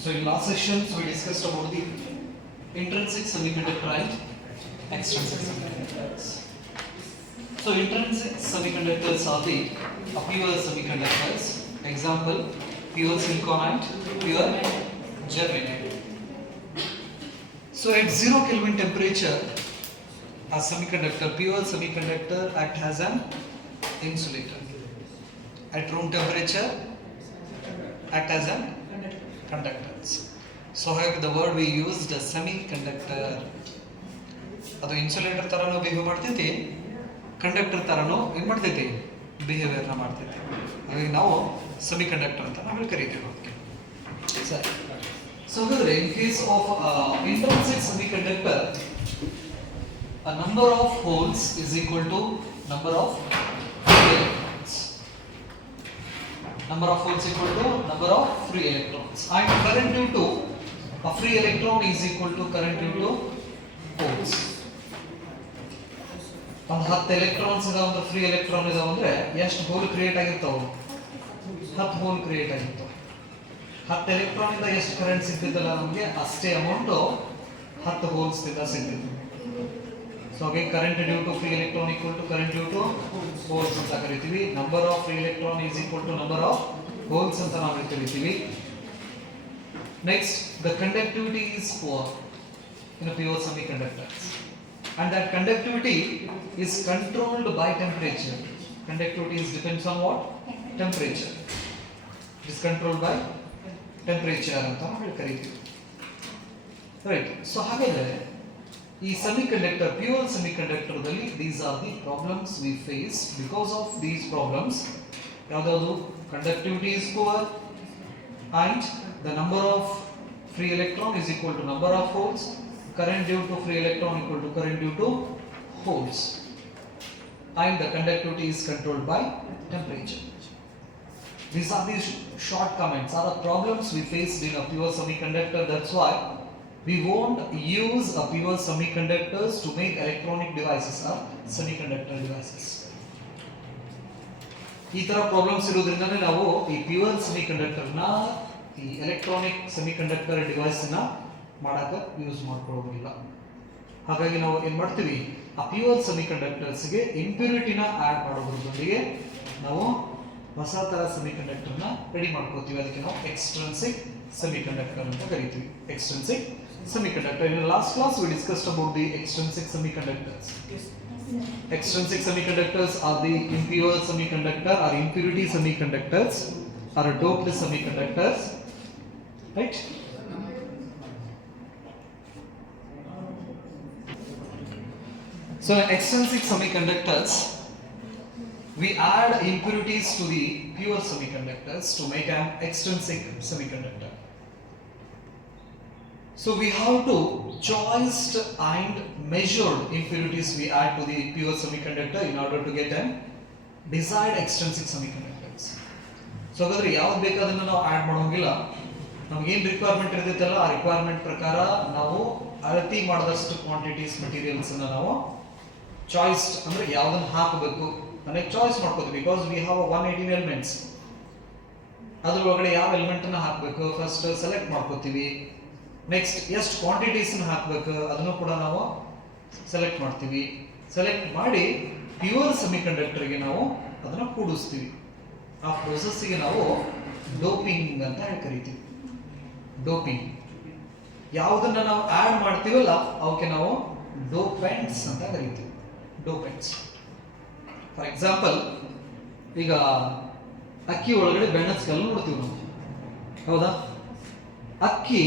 So in last sessions we discussed about the intrinsic semiconductor and extrinsic semiconductors. So intrinsic semiconductors are the pure semiconductors. Example, pure silicon and pure germanium. So at 0 Kelvin temperature, a semiconductor, pure semiconductor acts as an insulator. At room temperature, act as an conductors. So here the word we used semiconductor. ಅದು ಇನ್ಸುಲೇಟರ್ ತರನೂ ಬಿಹೇವ್ ಮಾಡ್ತೈತಿ, ಕಂಡಕ್ಟರ್ ತರನೂ ಏನು ಮಾಡ್ತೈತಿ, ಬಿಹೇವಿಯರ್ನ ಮಾಡ್ತೈತಿ. ಹಾಗಾಗಿ ನಾವು ಸೆಮಿಕಂಡಕ್ಟರ್ ಅಂತ ನಾವು ಕರಿತೀವಿ. ಓಕೆ ಸರಿ. ಸೊ ಹಾಗಾದ್ರೆ in case of intrinsic semiconductor, a number of holes is equal to number of free electrons. Number of holes equal to number of free electrons. And current due to a free electron is equal to current due to holes. ಒಂದು 10 ಎಲೆಕ್ಟ್ರಾನ್ಸ್ ಇದಾವ ಅಂದ್ರೆ free electron ಇದಾವ ಅಂದ್ರೆ ಎಷ್ಟು hole create ಆಗಿರ್ತಾವ? 10 hole create ಆಗಿರ್ತಾವ. 10 ಎಲೆಕ್ಟ್ರಾನ್ ಇಂದ ಎಷ್ಟು ಕರೆಂಟ್ ಸಿಗ್ತಿದ್ದಲ್ಲ ನಮಗೆ ಅಷ್ಟೇ ಅಮೌಂಟ್ 10 ಹೋಲ್ಸ್ ಇಂದ ಸಿಗ್ತಿತ್ತು. ಸೊ ಹಾಗೆ current due to free electron equal to current due to holes ಅಂತ ಕರಿತೀವಿ. Number of free electron is equal to number of holes ಅಂತ ನಾವು ಕರಿತೀವಿ. Next, the conductivity is poor in pure semiconductors. And that conductivity is controlled by temperature. Conductivity is depends on what? Temperature. It is controlled by temperature ಅಂತ ನಾವು ಕರೀತೀವಿ. Right. So ಹಾಗಾದ್ರೆ ಈ semiconductor, pure semiconductor ದಲ್ಲಿ these are the problems we face. Because of these problems, ಯಾವುದು? Conductivity is poor and the number of free electron is equal to number of holes. Current due to free electron equal to current due to holes, and the conductivity is controlled by temperature. These are the shortcomings, are the problems we faced in a pure semiconductor. That's why we won't use a pure semiconductors to make electronic devices or semiconductor devices. ಈ ತರ ಪ್ರಾಬ್ಲಮ್ಸ್ ಇರೋದ್ರಿಂದನೇ ನಾವು ಈ pure semiconductor ನ, ಈ electronic semiconductor device ನ ಮಾಡಕ್ಕೆ ಯೂಸ್ ಮಾಡ್ಕೊಳ್ಳೋದಿಲ್ಲ. ಹಾಗಾಗಿ ನಾವು ಏನ್ ಮಾಡ್ತೀವಿ, ಆ ಪ್ಯೂರ್ ಸೆಮಿಕಂಡಕ್ಟರ್ಸ್ಗೆ ಇಂಪ್ಯೂರಿಟಿನ ಆಡ್ ಮಾಡೋದ್ರೊಂದಿಗೆ ನಾವು ಹೊಸ ತರ ಸೆಮಿಕಂಡಕ್ಟರ್ನ ರೆಡಿ ಮಾಡ್ಕೋತೀವಿ. ಅದಕ್ಕೆ ನಾವು ಎಕ್ಸ್ಟ್ರಿನ್ಸಿಕ್ ಸೆಮಿಕಂಡಕ್ಟರ್ ಅಂತ ಕರಿತೀವಿ. Extrinsic semiconductor. In last class we discussed about the extrinsic semiconductors. Extrinsic semiconductors are the impure semiconductor or impurity semiconductors or doped semiconductors, right? So extrinsic semiconductors, we add impurities to the pure semiconductors to make an extrinsic semiconductor. So we have to choiced and measured impurities we add to the pure semiconductor in order to get an desired extrinsic semiconductors. So ಹಾಗಾದ್ರೆ ಯಾವ್ದು ಬೇಕಾದನ್ನ ನಾವು ಆಡ್ ಮಾಡೋಂಗಿಲ್ಲ. ನಮ್ಗೆ ಏನು ರಿಕ್ವೈರ್ಮೆಂಟ್ ಇರ್ತೈತಲ್ಲ ಆ ರಿಕ್ವೈರ್ಮೆಂಟ್ ಪ್ರಕಾರ ನಾವು ಅಳತಿ ಮಾಡಿದಷ್ಟು ಕ್ವಾಂಟಿಟೀಸ್ ಮೆಟೀರಿಯಲ್ಸ್ ಅನ್ನ ನಾವು ಚಾಯ್ಸ್ ಅಂದ್ರೆ ಯಾವ್ದನ್ನ ಹಾಕಬೇಕು ನನಗೆ ಚಾಯ್ಸ್ ಮಾಡ್ಕೋತೀವಿ. ಬಿಕಾಸ್ ವಿ ಹ್ಯಾವ್ 118 ಎಲಿಮೆಂಟ್ಸ್. ಅದ್ರ ಒಳಗಡೆ ಯಾವ ಎಲಿಮೆಂಟ್ ಅನ್ನ ಹಾಕಬೇಕು ಫಸ್ಟ್ ಸೆಲೆಕ್ಟ್ ಮಾಡ್ಕೋತೀವಿ. ನೆಕ್ಸ್ಟ್ ಎಷ್ಟು ಕ್ವಾಂಟಿಟೀಸ್ ಹಾಕಬೇಕು ಅದನ್ನು ಕೂಡ ನಾವು ಸೆಲೆಕ್ಟ್ ಮಾಡ್ತೀವಿ. ಸೆಲೆಕ್ಟ್ ಮಾಡಿ ಪ್ಯೂರ್ ಸೆಮಿಕಂಡಕ್ಟರ್ಗೆ ನಾವು ಅದನ್ನ ಕೂಡಿಸ್ತೀವಿ. ಆ ಪ್ರೊಸೆಸ್ಗೆ ನಾವು ಡೋಪಿಂಗ್ ಅಂತ ಕರಿತೀವಿ. ಡೋಪಿಂಗ್. ಯಾವುದನ್ನ ನಾವು ಆಡ್ ಮಾಡ್ತೀವಲ್ಲ ಅವಕ್ಕೆ ನಾವು ಡೋಪೆಂಟ್ಸ್ ಅಂತ ಕರಿತೀವಿ. ಡೋಪೆಂಟ್ಸ್. ಫಾರ್ ಎಕ್ಸಾಂಪಲ್, ಈಗ ಅಕ್ಕಿ ಒಳಗಡೆ ಬೆಣ್ಣಸ್ಕಲ್ಲು ನೋಡ್ತೀವಿ ನಾವು, ಹೌದಾ? ಅಕ್ಕಿ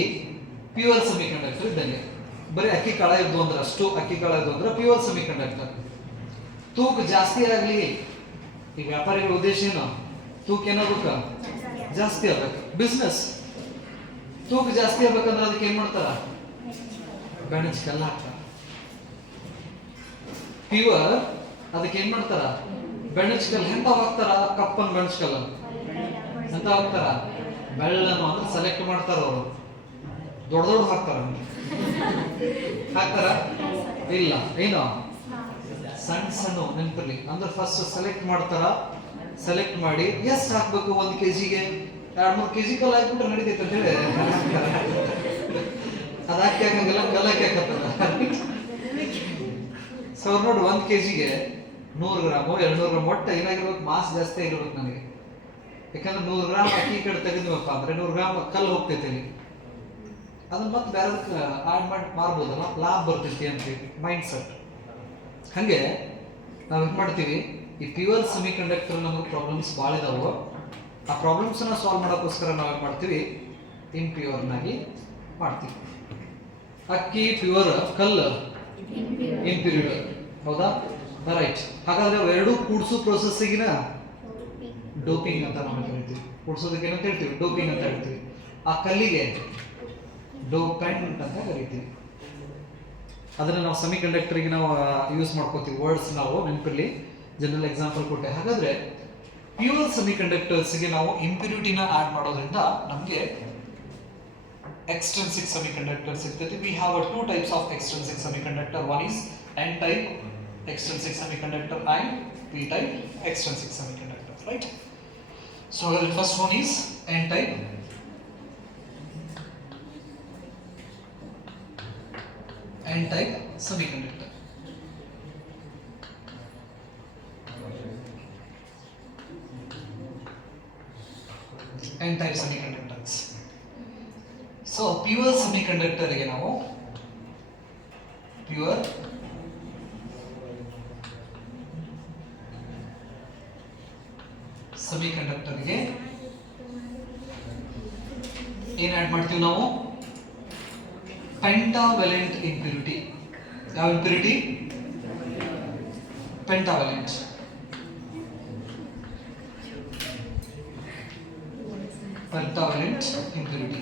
ಪ್ಯೂರ್ ಸೆಮಿಕಂಡಕ್ಟರ್ ಇದ್ದಂಗೆ. ಬರೀ ಅಕ್ಕಿ ಕಾಳ ಇದ್ದು ಅಂದ್ರೆ ಅಷ್ಟು ಅಕ್ಕಿ ಕಾಳ ಇದ್ದು ಅಂದ್ರೆ ಪ್ಯೂರ್ ಸೆಮಿಕಂಡಕ್ಟರ್. ತೂಕ ಜಾಸ್ತಿ ಆಗಲಿ, ಈ ವ್ಯಾಪಾರಿಗಳ ಉದ್ದೇಶ ಏನು? ತೂಕ ಏನಾಗಬೇಕು? ಜಾಸ್ತಿ ಆಗ್ಬೇಕು. ಬಿಸ್ನೆಸ್ ತೂಕ ಜಾಸ್ತಿ ಆಗ್ಬೇಕಂದ್ರೆ ಅದಕ್ಕೆ ಏನ್ ಮಾಡ್ತಾರ? ಬೆಣ್ಣಸ್ಕಲ್ಲು ಹಾಕ್ತಾರ. ಪ್ಯೂರ್ ಅದಕ್ಕೆ ಏನ್ ಮಾಡ್ತಾರ? ಬೆಣ್ಣಸ್ಕಲ್ಲು. ಎಂತ ಹಾಕ್ತಾರ? ಕಪ್ಪನ್ ಬೆಣ್ಣಸ್ಕಲ್ಲು ಎಂತ ಹಾಕ್ತಾರ? ಬೆಳ್ಳನು ಅಂದ್ರೆ ಸೆಲೆಕ್ಟ್ ಮಾಡ್ತಾರ ಅವರು. ದೊಡ್ಡ ದೊಡ್ಡ ಹಾಕ್ತಾರ ಇಲ್ಲ, ಏನು ಸಣ್ಣ ಸಣ್ಣ ನೆನಪಿರ್ಲಿ ಅಂದ್ರೆ ಫಸ್ಟ್ ಸೆಲೆಕ್ಟ್ ಮಾಡ್ತಾರ. ಸೆಲೆಕ್ಟ್ ಮಾಡಿ ಎಷ್ಟು ಹಾಕ್ಬೇಕು 1 kgಗೆ 2-3 kg ಕಲ್ಲು ಹಾಕ್ಬಿಟ್ರೆ ನಡೀತೈತೆ ಅಂತ ಹೇಳಿ ಅದಾಕಿ ಹಾಕಂಗಿಲ್ಲ ಕಲ್ಲು ಹಾಕಿ ಹಾಕತ್ತಲ್ಲ. ಸೊ ಅವ್ರು ನೋಡಿ 1 kgಗೆ 100 ಗ್ರಾಮು 200 ಗ್ರಾಮ್ ಒಟ್ಟು ಏನಾಗಿರ್ಬೇಕು, ಮಾಸ್ ಜಾಸ್ತಿ ಆಗಿರ್ಬೇಕು ನನಗೆ. ಯಾಕಂದ್ರೆ 100 ಗ್ರಾಮ್ ಅಕ್ಕಿ ಈ ಕಡೆ ತೆಗೆದ್ವಪ್ಪ ಅಂದ್ರೆ 100 ಗ್ರಾಮ್ ಕಲ್ಲು ಹೋಗ್ತೈತೆ ಇಲ್ಲಿ, ಅದನ್ನ ಮತ್ತೆ ಬೇರೆದಕ್ಕೆ ಆಡ್ ಮಾಡಿ ಮಾರ್ಬೋದಲ್ಲ, ಲಾಭ ಬರ್ತೈತಿ ಅಂತ ಮೈಂಡ್ ಸೆಟ್. ಹಾಗೆ ನಾವು ಏನು ಮಾಡ್ತೀವಿ, ಈ ಪ್ಯೂರ್ ಸೆಮಿಕಂಡಕ್ಟರ್ ನಮಗೆ ಪ್ರಾಬ್ಲಮ್ಸ್ ಭಾಳ ಇದಾವೆ. ಆ ಪ್ರಾಬ್ಲಮ್ಸನ್ನ ಸಾಲ್ವ್ ಮಾಡೋಕ್ಕೋಸ್ಕರ ನಾವು ಏನು ಮಾಡ್ತೀವಿ, ಇಂಪ್ಯೂರ್ನಾಗಿ ಮಾಡ್ತೀವಿ. ಅಕ್ಕಿ ಪ್ಯೂರ್, ಕಲ್ಲು ಇಂಪ್ಯೂರ್, ಹೌದಾ? ರೈಟ್. ಹಾಗಾದ್ರೆ ಅವೆರಡೂ ಕೂಡಿಸೋ ಪ್ರೊಸೆಸ್ಸಿಗಿನ ಡೋಪಿಂಗ್ ಅಂತ ನಾವು ಕರಿತೀವಿ. ಕೂಡಿಸೋದಕ್ಕೆ ಏನಂತ ಹೇಳ್ತೀವಿ, ಡೋಪಿಂಗ್ ಅಂತ ಹೇಳ್ತೀವಿ. ಆ ಕಲ್ಲಿಗೆ ಡೋಪೆಂಟ್ ಅಂತ ಕರಿತೀವಿ. ಅದನ್ನ ನಾವು ಸೆಮಿಕಂಡಕ್ಟರ್ಗೆ ನಾವು ಯೂಸ್ ಮಾಡ್ಕೋತೀವಿ. ವರ್ಡ್ಸ್ ನಾವು ನೆನಪಲ್ಲಿ ಜನರಲ್ ಎಕ್ಸಾಂಪಲ್ ಕೊಟ್ಟೆ. ಹಾಗಾದ್ರೆ ಪ್ಯೂರ್ ಸೆಮಿಕಂಡಕ್ಟರ್ಸ್ಗೆ ನಾವು ಇಂಪ್ಯೂರಿಟಿನ ಆಡ್ ಮಾಡೋದ್ರಿಂದ ನಮಗೆ extrinsic semiconductor ಸಿಗ್ತೈತಿ. We have 2 types of extrinsic semiconductor. One is N type extrinsic semiconductor and P type extrinsic semiconductor, right? So the first one is N type. N type semiconductor. N type semiconductors. So pure semiconductor ಗೆ ನಾವು pure semiconductor ಗೆ ಏನು ಆಡ್ ಮಾಡ್ತೀವಿ ನಾವು, pentavalent impurity. ಯಾವ impurity? pentavalent. pentavalent impurity.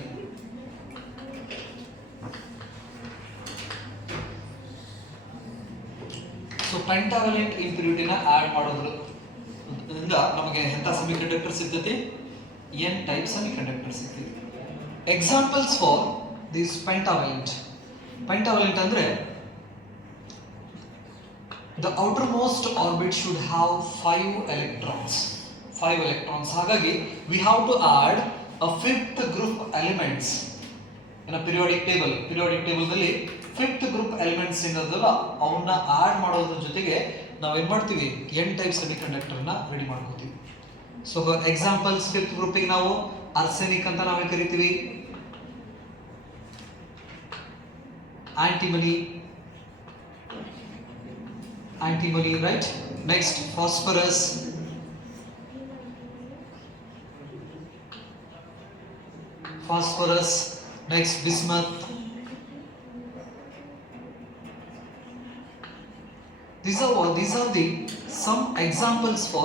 So pentavalent ಇಂಪ್ಯೂರಿಟಿನ add ಮಾಡೋದ್ರಿಂದ ನಮಗೆ ಎಂಥ ಸೆಮಿಕಂಡಕ್ಟರ್ ಸಿಗ್ತೈತಿ, ಎನ್ ಟೈಪ್ ಸೆಮಿಕಂಡಕ್ಟರ್ ಸಿಗ್ತೈತಿ. Examples for this pentavalent. Pentavalent ಅಂದ್ರೆ the outermost orbit should have 5 electrons. 5 electrons. ಹಾಗಾಗಿ we have to add a 5th group elements in a periodic table. Periodic ಟೇಬಲ್ದಲ್ಲಿ 5th group elements ಏನದಲ್ಲ ಅವನ್ನ add ಮಾಡೋದ್ರ ಜೊತೆಗೆ ನಾವೇನ್ ಮಾಡ್ತೀವಿ, ಎನ್ ಟೈಪ್ ಸೆಮಿಕಂಡಕ್ಟರ್ನ ರೆಡಿ ಮಾಡ್ಕೋತೀವಿ. ಸೊ ಎಕ್ಸಾಂಪಲ್ಸ್ 5th ಗ್ರೂಪಿಗೆ ನಾವು ಆರ್ಸೆನಿಕ್ ಅಂತ ನಾವೇ ಕರಿತೀವಿ, antimony, right. Next phosphorus, next bismuth. These are the some examples for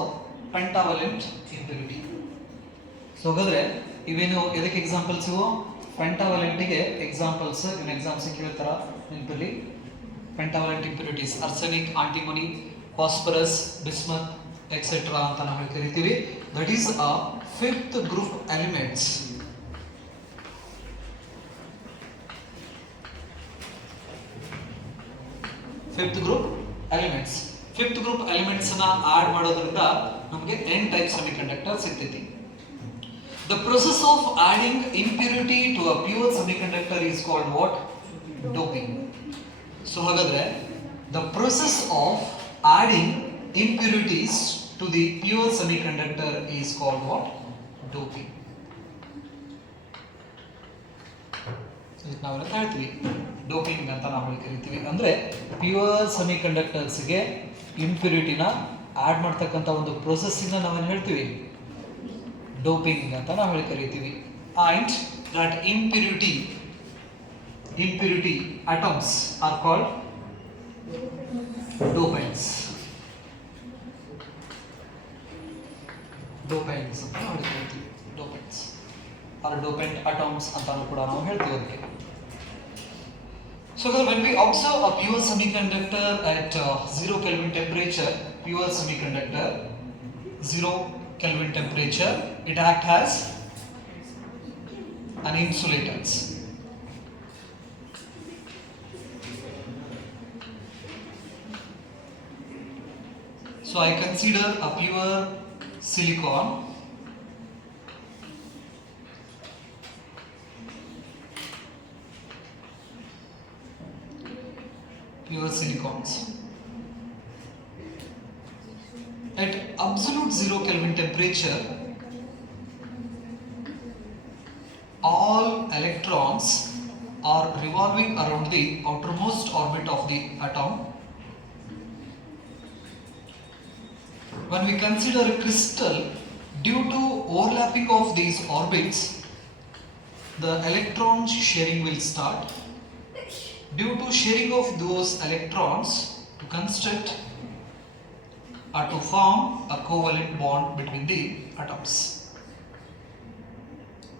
pentavalent impurity. So ಹಾಗಾದ್ರೆ ಇವೇನು ಎದಕ್ಕೆ ಎಕ್ಸಾಂಪಲ್ಸ್ ಇವು, pentavalent ಗೆ ಎಕ್ಸಾಂಪಲ್ಸ್ ಇನ್ ಎಕ್ಸಾಮ್ಸ್ ಕೇಳ್ತಾರ ನೆನಪಲ್ಲಿ. pentavalent impurities arsenic, antimony, phosphorus, bismuth etc ಅಂತ ನಾವು ಕರಿತೀವಿ. That is a 5th group elements. Fifth group elements ನ ಆಡ್ ಮಾಡೋದ್ರಿಂದ ನಮಗೆ N type semiconductor ಸಿಗ್ತೈತಿ. The process of adding impurity to a pure semiconductor is called what? Doping. So ಹಾಗಾದ್ರೆ the process of adding impurities to the pure semiconductor is called what? Doping. ನಾವು ಹೇಳ್ತೀವಿ ಡೋಪಿಂಗ್ ಅಂತ ನಾವು ಕರಿತೀವಿ. ಅಂದ್ರೆ ಪ್ಯೂರ್ ಸೆಮಿಕಂಡಕ್ಟರ್ಸ್ಗೆ ಇಂಪ್ಯೂರಿಟಿನ ಆಡ್ ಮಾಡ್ತಕ್ಕಂಥ ಒಂದು ಪ್ರೊಸೆಸ್ಸಿಂಗ್ ನಾವೇನು ಹೇಳ್ತೀವಿ, ಡೋಪಿಂಗ್ ಅಂತ ನಾವು ಕರಿತೀವಿ. And that impurity atoms are called dopants. ಅಂತ ನಾವು ಹೇಳ್ತೀವಿ. dopants or dopant atoms ಅಂತಾನು ಕೂಡ ನಾವು ಹೇಳ್ತೀವಿ ಅದಕ್ಕೆ. So when we observe a pure semiconductor at 0 Kelvin temperature, pure semiconductor 0 Kelvin temperature, it acts as an insulators. So I consider a pure silicon pure silicons. At absolute 0 Kelvin temperature, all electrons are revolving around the outermost orbit of the atom. When we consider a crystal, due to overlapping of these orbits, the electron sharing will start. Due to sharing of those electrons to construct or to form a covalent bond between the atoms.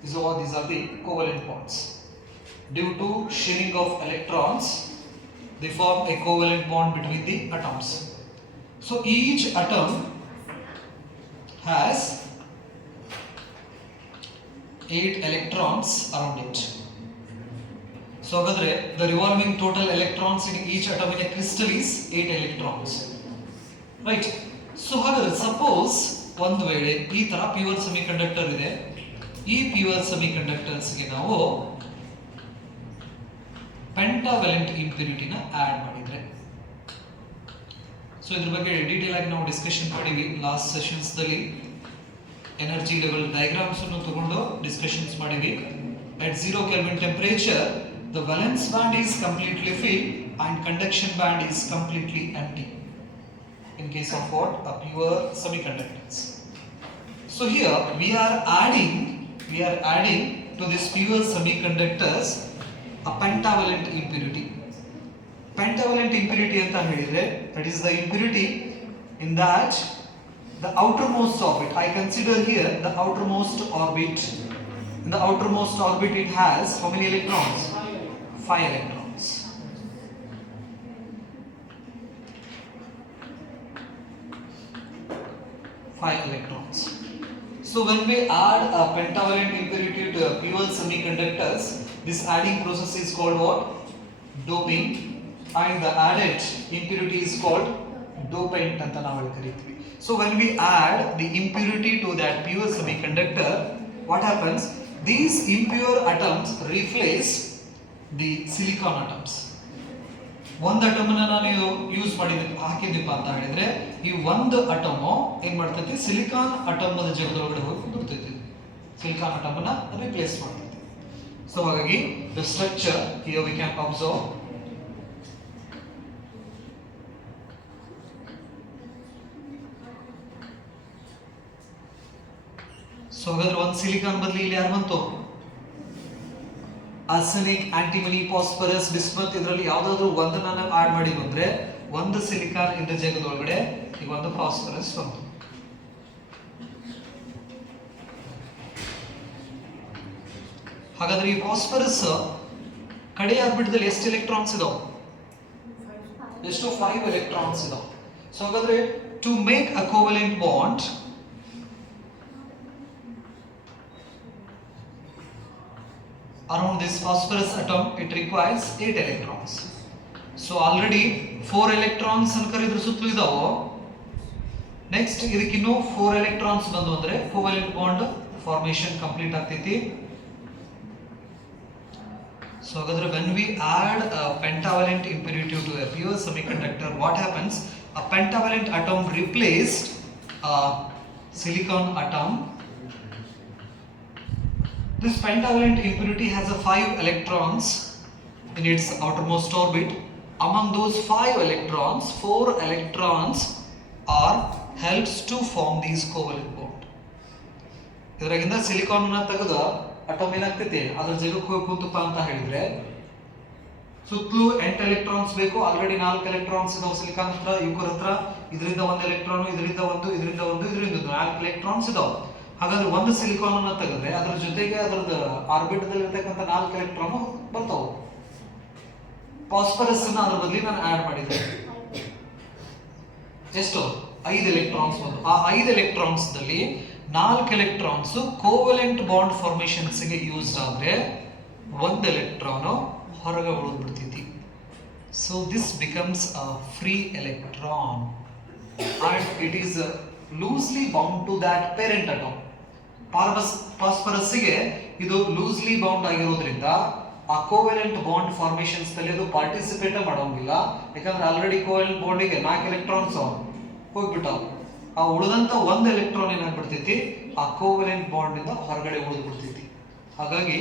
These are the covalent bonds. Due to sharing of electrons, they form a covalent bond between the atoms. So each atom has 8 electrons around it. So the revolving total electrons in each atom in a crystal is 8 electrons. Right? So suppose ಒಂದು ವೇಳೆ ಈ ತರ pure semiconductor ಇದೆ, ಈ pure semiconductors ಗೆ ನಾವು ಪೆಂಟಾವೆಲೆಂಟ್ ಇಂಪ್ಯೂರಿಟಿನ ಆಡ್ ಮಾಡಿದ್ರೆ, ಸೊ ಇದ್ರ ಬಗ್ಗೆ ಡೀಟೇಲ್ ಆಗಿ ನಾವು ಡಿಸ್ಕಷನ್ ಮಾಡಿವಿ ಲಾಸ್ಟ್ ಸೆಷನ್ಸ್ ದಲ್ಲಿ. ಎನರ್ಜಿ ಲೆವೆಲ್ ಡಯಾಗ್ರಾಮ್ಸ್ ಅನ್ನು ತಗೊಂಡು ಡಿಸ್ಕಷನ್ಸ್ ಮಾಡಿವಿ. At 0 Kelvin temperature, the valence band is completely filled and conduction band is completely empty. In case of what? A pure semiconductors. So here we are adding to this pure semiconductors a pentavalent impurity. Pentavalent impurity anta helidre, that is the impurity in that the outermost orbit. I consider here the outermost orbit. In the outermost orbit it has how many electrons? 5 electrons. 5 electrons. So when we add a pentavalent impurity to a pure semiconductors, this adding process is called what? Doping, and the added impurity is called dopant anta ನಾವು ಕರೀತೀವಿ. So when we add the impurity to that pure semiconductor, what happens? These impure atoms replace the silicon atoms. ಒಂದು ಅಟಮ್ ಅನ್ನ ನಾನು ಯೂಸ್ ಹಾಕಿದ್ನಪ್ಪ ಅಂತ ಹೇಳಿದ್ರೆ, ಈ ಒಂದು ಅಟಮ್ ಏನ್ ಮಾಡ್ತೈತಿ, ಸಿಲಿಕಾನ್ ಅಟಮ್ ದ ಜಾಗದೊಳಗಡೆ ಹೋಗಿ ಕುಂದಿರ್ತೈತಿ, ಸಿಲಿಕಾನ್ ಅಟಮ್ ಅನ್ನ ರಿಪ್ಲೇಸ್ ಮಾಡ್ತೈತಿ. ಸೊ ಹಾಗಾಗಿ the structure here we can observe. So ಹಾಗಾದ್ರೆ ಒಂದು ಸಿಲಿಕಾನ್ ಬದಲಿ ಇಲ್ಲಿ ಯಾರು ಬಂತು? ಆರ್ಸೆನಿಕ್, ಆಂಟಿಮನಿ, ಫಾಸ್ಫರಸ್, ಬಿಸ್ಮತ್, ಇದರಲ್ಲಿ ಯಾವ್ದಾದ್ರು ಒಂದನ್ನ ನಾವು ಆಡ್ ಮಾಡಿ ಬಂದ್ರೆ ಒಂದು ಸಿಲಿಕಾನ್ ಇದ್ದ ಜಾಗದೊಳಗಡೆ ಈಗ ಒಂದು ಫಾಸ್ಫರಸ್ ಬಂತು. ಹಾಗಾದ್ರೆ ಈ ಫಾಸ್ಫರಸ್ ಕಡೆ ಆರ್ಬಿಟದಲ್ಲಿ ಎಷ್ಟು ಎಲೆಕ್ಟ್ರಾನ್ಸ್ ಇದಾವೆ? ಎಷ್ಟು? 5 ಎಲೆಕ್ಟ್ರಾನ್ಸ್ ಇದಾವೆ. ಸೊ ಹಾಗಾದ್ರೆ to make a covalent bond, around this phosphorus atom it requires 8 electrons. So already 4 electrons ಅನ್ಕರಿದ್ರ ಸುತ್ತಲೂ ಇದಾವೋ. ನೆಕ್ಸ್ಟ್ ಇದಕ್ಕೆ ಇನ್ನೂ 4 electrons ಬಂದು ಅಂದ್ರೆ covalent bond formation complete ಆಗ್ತೈತಿ. So ಹಾಗಾದ್ರೆ when we add a pentavalent impurity to a pure semiconductor, what happens? A pentavalent atom replaced a silicon atom. This pentavalent impurity has a 5 electrons in its outermost orbit. Among those 5 electrons, 4 electrons are helps to form these covalent bond. ಇದರಾಗಿಂದ silicon ಅನ್ನು ತೆಗೆದು ಅಟಮ್ ಏನಾಗ್ತೈತಿ, ಅದರ ಜಾಗಕ್ಕೆ ಹೋಗಿ ಕೂತಪ್ಪ ಅಂತ ಹೇಳಿದ್ರೆ ಸುತ್ತಲೂ 8 ಎಲೆಕ್ಟ್ರಾನ್ಸ್ ಬೇಕು. ಆಲ್ರೆಡಿ 4 ಎಲೆಕ್ಟ್ರಾನ್ಸ್ ಇದಾವೆ ಸಿಲಿಕಾನ್ ಹತ್ರ, ಇವ್ರ ಹತ್ರ ಇದರಿಂದ 1 ಎಲೆಕ್ಟ್ರಾನ್, ಇದರಿಂದ 1, ಇದರಿಂದ 1, ಇದರಿಂದ 4 ಎಲೆಕ್ಟ್ರಾನ್ಸ್ ಇದಾವೆ. ಹಾಗಾದ್ರೆ ಒಂದು ಸಿಲಿಕಾನ್ ಅನ್ನು ತೆಗೆದ್ರೆ ಅದರ ಜೊತೆಗೆ ಅದರದ ಆರ್ಬಿಟ್ ದಲ್ಲಿ ಇರತಕ್ಕಂತ 4 ಎಲೆಕ್ಟ್ರಾನ್ ಬರ್ತಾವೆ. ಫಾಸ್ಫರಸ್ ಅನ್ನು ಅದರ ಬದಲಿ ನಾನು ಆಡ್ ಮಾಡಿದ್ದೆ, ಎಷ್ಟು? 5 ಎಲೆಕ್ಟ್ರಾನ್ಸ್ ಬಂತು. ಆ 5 ಎಲೆಕ್ಟ್ರಾನ್ಸ್ ದಲ್ಲಿ 4 ಎಲೆಕ್ಟ್ರಾನ್ಸ್ ಕೋವೆಲೆಂಟ್ ಬಾಂಡ್ ಫಾರ್ಮೇಷನ್ಸ್ ಗೆ ಯೂಸ್ ಆದ್ರೆ 1 ಎಲೆಕ್ಟ್ರಾನ್ ಹೊರಗೆ ಉಳಿದು ಬಿಡ್ತೈತಿ. So this becomes a free electron and it is loosely bound to that parent atom. Phosphorus ಗೆ ಇದು ಲೂಸ್ಲಿ ಬೌಂಡ್ ಆಗಿರೋದ್ರಿಂದ ಆ ಕೋವೆಲೆಂಟ್ ಬಾಂಡ್ ಫಾರ್ಮೇಷನ್ಸ್ ನಲ್ಲಿ ಅದು ಪಾರ್ಟಿಸಿಪೇಟ್ ಮಾಡೋಂಗಿಲ್ಲ, ಯಾಕಂದ್ರೆ ಆಲ್ರೆಡಿ ಕೋವೆಲೆಂಟ್ ಬಾಂಡಿಗೆ 4 ಎಲೆಕ್ಟ್ರಾನ್ಸ್ ಹೋಗ್ಬಿಟ್ಟಾವ. ಆ ಉಳಿದಂತ 1 ಎಲೆಕ್ಟ್ರಾನ್ ಏನಾಗ್ಬಿಡ್ತೈತಿ ಆ ಕೋವೆಲೆಂಟ್ ಬಾಂಡ್ ಇಂದ ಹೊರಗಡೆ ಉಳಿದು ಬಿಡ್ತೈತಿ. ಹಾಗಾಗಿ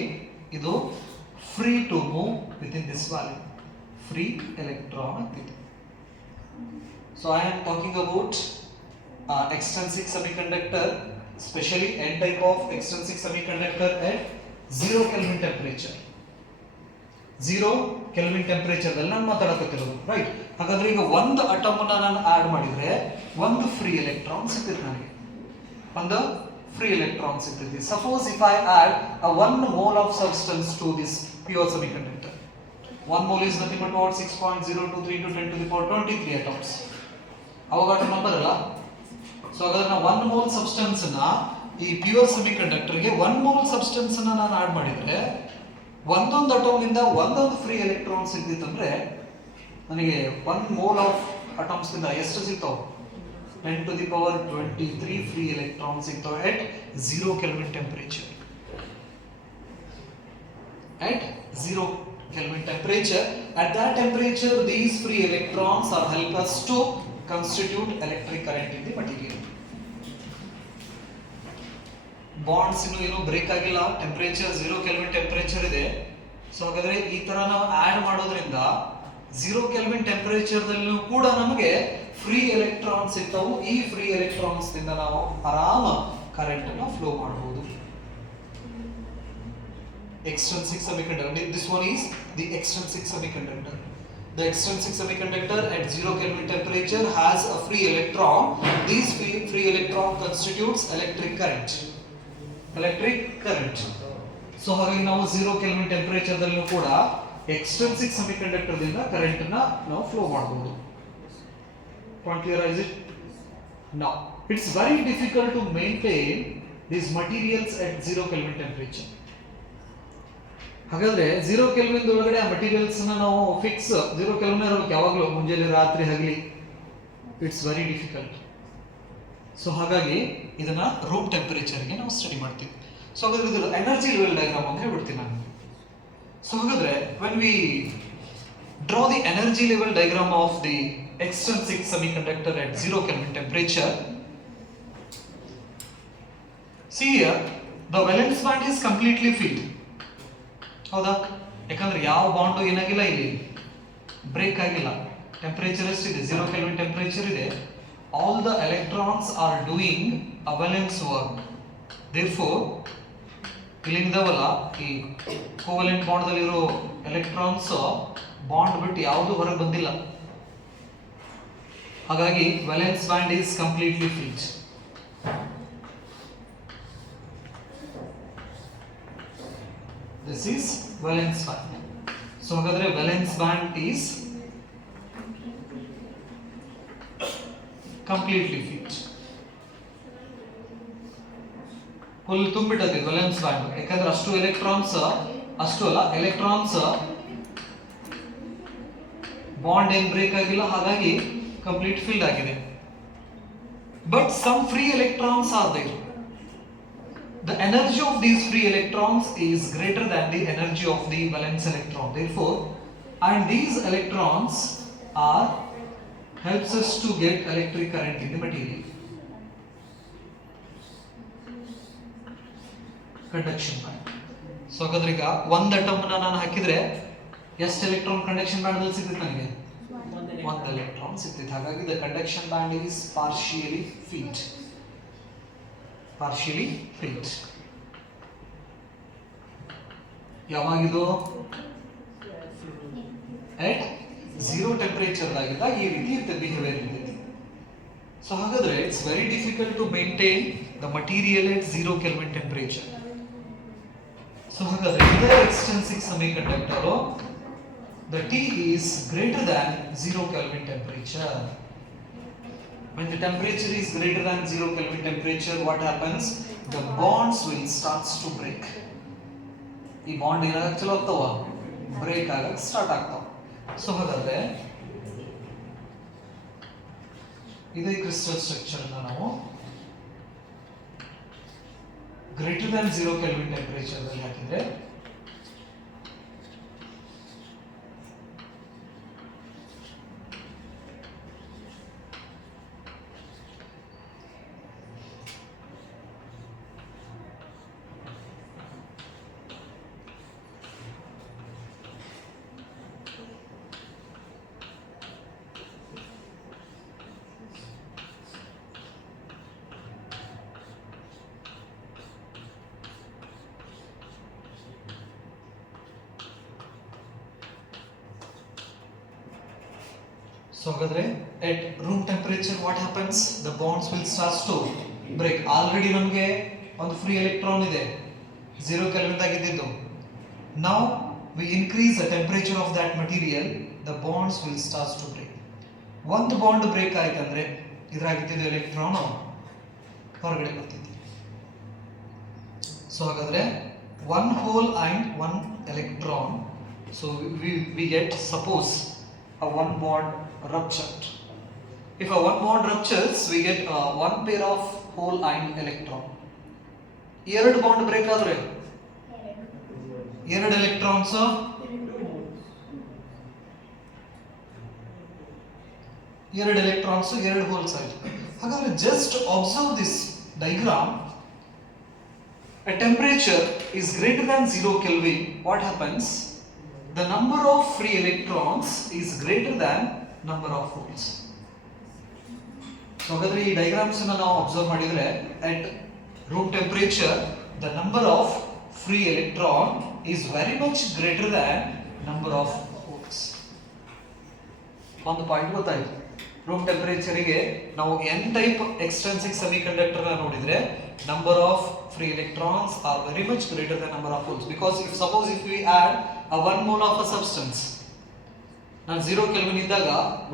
ಇದು free to move with in this value, free electron ಆಗ್ತೈತಿ. So I am talking about extrinsic semiconductor, especially N type of extrinsic semiconductor at 0 Kelvin temperature. 0 Kelvin temperature ದಲ್ಲಿ ನಾನು ಮಾತಾಡಕತ್ತಿರೋದು, ರೈಟ್? ಹಾಗಾದ್ರೆ ಈಗ ಒಂದು ಅಟಮ್ ನಾನು ಆಡ್ ಮಾಡಿದ್ರೆ ಒಂದು ಫ್ರೀ ಎಲೆಕ್ಟ್ರಾನ್ ಸಿಗ್ತೈತಿ ನನಗೆ, ಒಂದು ಫ್ರೀ ಎಲೆಕ್ಟ್ರಾನ್ ಸಿಗ್ತೈತಿ. Suppose if I add a 1 mole of substance to this pure semiconductor, 1 mole is nothing but about 6.023 into 10 to the power 23 atoms. ಅವಾಗ ನಂಬರ್ ಅಲ್ಲ. ಸೊ ಹಾಗಾದ್ರೆ ನಾವು 1 mole ಸಬ್ಸ್ಟೆನ್ಸ್ ನ ಈ ಪ್ಯೂರ್ ಸೆಮಿಕಂಡಕ್ಟರ್ ಗೆ 1 mole ಸಬ್ಸ್ಟೆನ್ಸ್ ನ ನಾನು ಆಡ್ ಮಾಡಿದ್ರೆ ಒಂದೊಂದು ಅಟೋಮ್ ಇಂದ ಒಂದೊಂದು ಫ್ರೀ ಎಲೆಕ್ಟ್ರಾನ್ ಸಿಗ್ತಿತ್ತಂದ್ರೆ ನನಗೆ 1 mole ಆಫ್ ಅಟಮ್ಸ್ ಇಂದ ಎಷ್ಟು ಸಿಗ್ತಾವ? 10 to the power 23 free electron ಸಿಗ್ತಾವ at 0 Kelvin temperature. At 0 Kelvin temperature, at that temperature these free electrons are help us to constitute electric current in the material. Bonds ಏನು ಬ್ರೇಕ್ ಆಗಿಲ್ಲ, ಟೆಂಪರೇಚರ್ 0 Kelvin temperature ಇದೆ. ಸೊ ಹಾಗಾದ್ರೆ ಈ ತರ ನಾವು ಆಡ್ ಮಾಡೋದ್ರಿಂದ 0 Kelvin ಟೆಂಪರೇಚರ್ ದಲ್ಲೂ ಕೂಡ ನಮಗೆ ಫ್ರೀ ಎಲೆಕ್ಟ್ರಾನ್ಸ್ ಇರ್ತಾವು. ಈ ಫ್ರೀ ಎಲೆಕ್ಟ್ರಾನ್ಸ್ ದಿಂದ ನಾವು ಆರಾಮ ಕರೆಂಟ್ ಅನ್ನು ಫ್ಲೋ ಮಾಡಬಹುದು. Extrinsic semiconductor, this one is the extrinsic semiconductor. The extrinsic semiconductor at 0 Kelvin temperature has a free electron. This free electron constitutes electric current. Electric current. So ಹಾಗಾಗಿ ನಾವು 0 Kelvin temperature ದಲ್ಲೂ ಕೂಡ extrinsic semiconductor ದಿಂದ ಕರೆಂಟ್ ಅನ್ನು ನಾವು ಫ್ಲೋ ಮಾಡಬಹುದು. Point clear, is it? Now, it's very difficult to maintain these materials at 0 Kelvin temperature. ಹಾಗಾದ್ರೆ 0 Kelvin ಒಳಗಡೆ ಆ ಮಟೀರಿಯಲ್ಸ್ ನಾವು ಫಿಕ್ಸ್ 0 Kelvin ಇರೋಕೆ ಯಾವಾಗಲೂ ಮುಂಜಾನೆ ರಾತ್ರಿ ಹಗಲಿ ಇಟ್ಸ್ ವೆರಿ ಡಿಫಿಕಲ್ಟ್. ಸೊ ಹಾಗಾಗಿ ಇದನ್ನ ರೂಮ್ ಟೆಂಪರೇಚರ್ಗೆ ನಾವು ಸ್ಟಡಿ ಮಾಡ್ತೀವಿ. ಸೊ ಹಾಗಾದ್ರೆ ಇದು ಎನರ್ಜಿ ಲೆವೆಲ್ ಡಯಾಗ್ರಾಮ್ ಅಂತ ಹೇಳ್ಬಿಡ್ತೀನಿ ನಾನು. ಸೊ ಹಾಗಾದ್ರೆ when we draw the energy level diagram of the extrinsic semiconductor at 0 Kelvin temperature, see here the valence band is completely filled. ಹೌದಾ? ಯಾಕಂದ್ರೆ ಯಾವ ಬಾಂಡು ಏನಾಗಿಲ್ಲ, ಇಲ್ಲಿ ಬ್ರೇಕ್ ಆಗಿಲ್ಲ. ಟೆಂಪರೇಚರ್ ಎಷ್ಟಿದೆ? 0 Kelvin ಟೆಂಪರೇಚರ್ ಇದೆ. All the electrons are doing a valence work. Therefore ಇಲ್ಲಿಂದವಲ್ಲ ಈ ಕೋವೆಲೆಂಟ್ ಬಾಂಡ್ ದಲ್ಲಿರೋ ಎಲೆಕ್ಟ್ರಾನ್ಸ್ ಬಾಂಡ್ ಬಿಟ್ಟು ಯಾವುದು ಹೊರಗೆ ಬಂದಿಲ್ಲ. ಹಾಗಾಗಿ valence band is completely filled. This is valence band. So ಹಾಗಾದ್ರೆ valence band is completely filled. Full ತುಂಬಿಟ್ಟದೆ valence band. ಯಾಕಂದ್ರೆ ಅಷ್ಟು ಎಲೆಕ್ಟ್ರಾನ್ಸ್, ಅಷ್ಟು ಅಲ್ಲ ಎಲೆಕ್ಟ್ರಾನ್ಸ್ ಬಾಂಡ್ ಏನ್ ಬ್ರೇಕ್ ಆಗಿಲ್ಲ, ಹಾಗಾಗಿ ಕಂಪ್ಲೀಟ್ ಫಿಲ್ಡ್ ಆಗಿದೆ. But some free electrons are there. The energy of these free electrons is greater than the energy of the valence electron. Therefore, and these electrons are helps us to get electric current in the material. Conduction band. So ಹಾಗಾದ್ರೆ ಈಗ ಒಂದು ಅಟಮ್ ಅನ್ನು ನಾನು ಹಾಕಿದ್ರೆ ಎಷ್ಟು electron conduction band ಅಲ್ಲಿ ಸಿಗುತ್ತೆ ನನಗೆ? 1 ಎಲೆಕ್ಟ್ರಾನ್ ಸಿಗ್ತೈತೆ. ಹಾಗಾಗಿ the conduction band is partially filled. Partially filled. ಯಾವಾಗಿದು? at 0 ಟೆಂಪರೇಚರ್ ಆಗಿದ್ದಾಗ ಈ ರೀತಿ ಇರುತ್ತೆ, ಬಿಹೇವಿಯರ್ ಇರ್ತೈತಿ. ಸೊ ಹಾಗಾದ್ರೆ it's very difficult to maintain the material at 0 Kelvin temperature. So ಹಾಗಾದ್ರೆ ಇದರ extrinsic semiconductor the T is greater than 0 Kelvin temperature. When the temperature is greater than 0 Kelvin temperature, what happens? The bonds will starts to break. ಈ ಬಾಂಡ್ ಏನಾಗಕ್ಕೆ ಚಲೋ ಆಗ್ತಾವ? ಬ್ರೇಕ್ ಆಗಕ್ಕೆ ಸ್ಟಾರ್ಟ್ ಆಗ್ತಾವ. ಸೊ ಹಾಗಾದ್ರೆ ಇದೇ ಕ್ರಿಸ್ಟಲ್ ಸ್ಟ್ರಕ್ಚರ್ ಅನ್ನ ನಾವು ಗ್ರೇಟರ್ ದ್ಯಾನ್ 0 Kelvin ಟೆಂಪರೇಚರ್ ದಲ್ಲಿ ಹಾಕಿದ್ರೆ So ಹಾಗಾದ್ರೆ at room temperature what happens? The bonds will start to break. Already ನಮಗೆ ಒಂದು ಫ್ರೀ ಎಲೆಕ್ಟ್ರಾನ್ ಇದೆ 0 ಕೆಲ್ವಿನ್ ಆಗಿದ್ದು. Now we increase the temperature of that material, the bonds will start to break. ಒಂದು bond break ಆಯ್ತಂದ್ರೆ ಇದ್ರಾಗಿದ್ದ ಎಲೆಕ್ಟ್ರಾನ್ ಹೊರಗಡೆ ಬರ್ತಿದೆ. ಸೊ ಹಾಗಾದ್ರೆ one hole and one electron, so we get suppose a one bond ruptured. If a one bond ruptures, we get one pair of hole and electron. ಎರಡು bond break ಆದ್ರೆ ಎರಡು ಎಲೆಕ್ಟ್ರಾನ್ಸ್ ಎರಡು ಹೋಲ್ಸ್ ಆಯ್ತು. ಹಾಗಾದ್ರೆ just observe this diagram. A temperature is greater than 0 Kelvin, what happens? The number of free electrons is greater than number of holes. So ಹಾಗಾದ್ರೆ ಈ ಡಯಾಗ್ರಾಮ್ಸ್ ಅನ್ನು ನಾವು ಅಬ್ಸರ್ವ್ ಮಾಡಿದ್ರೆ at room temperature the number of free electron is very much greater than number of holes. ಒಂದು ಪಾಯಿಂಟ್ ಗೊತ್ತಾಯ್ತು. Room temperature ಗೆ ನಾವು n type extrinsic semiconductor ಅನ್ನು ನೋಡಿದ್ರೆ number of free electrons are very much greater than number of holes, because if suppose if we add a 1 mole of a substance, ನಾನು 0 Kelvin ಇದ್ದಾಗ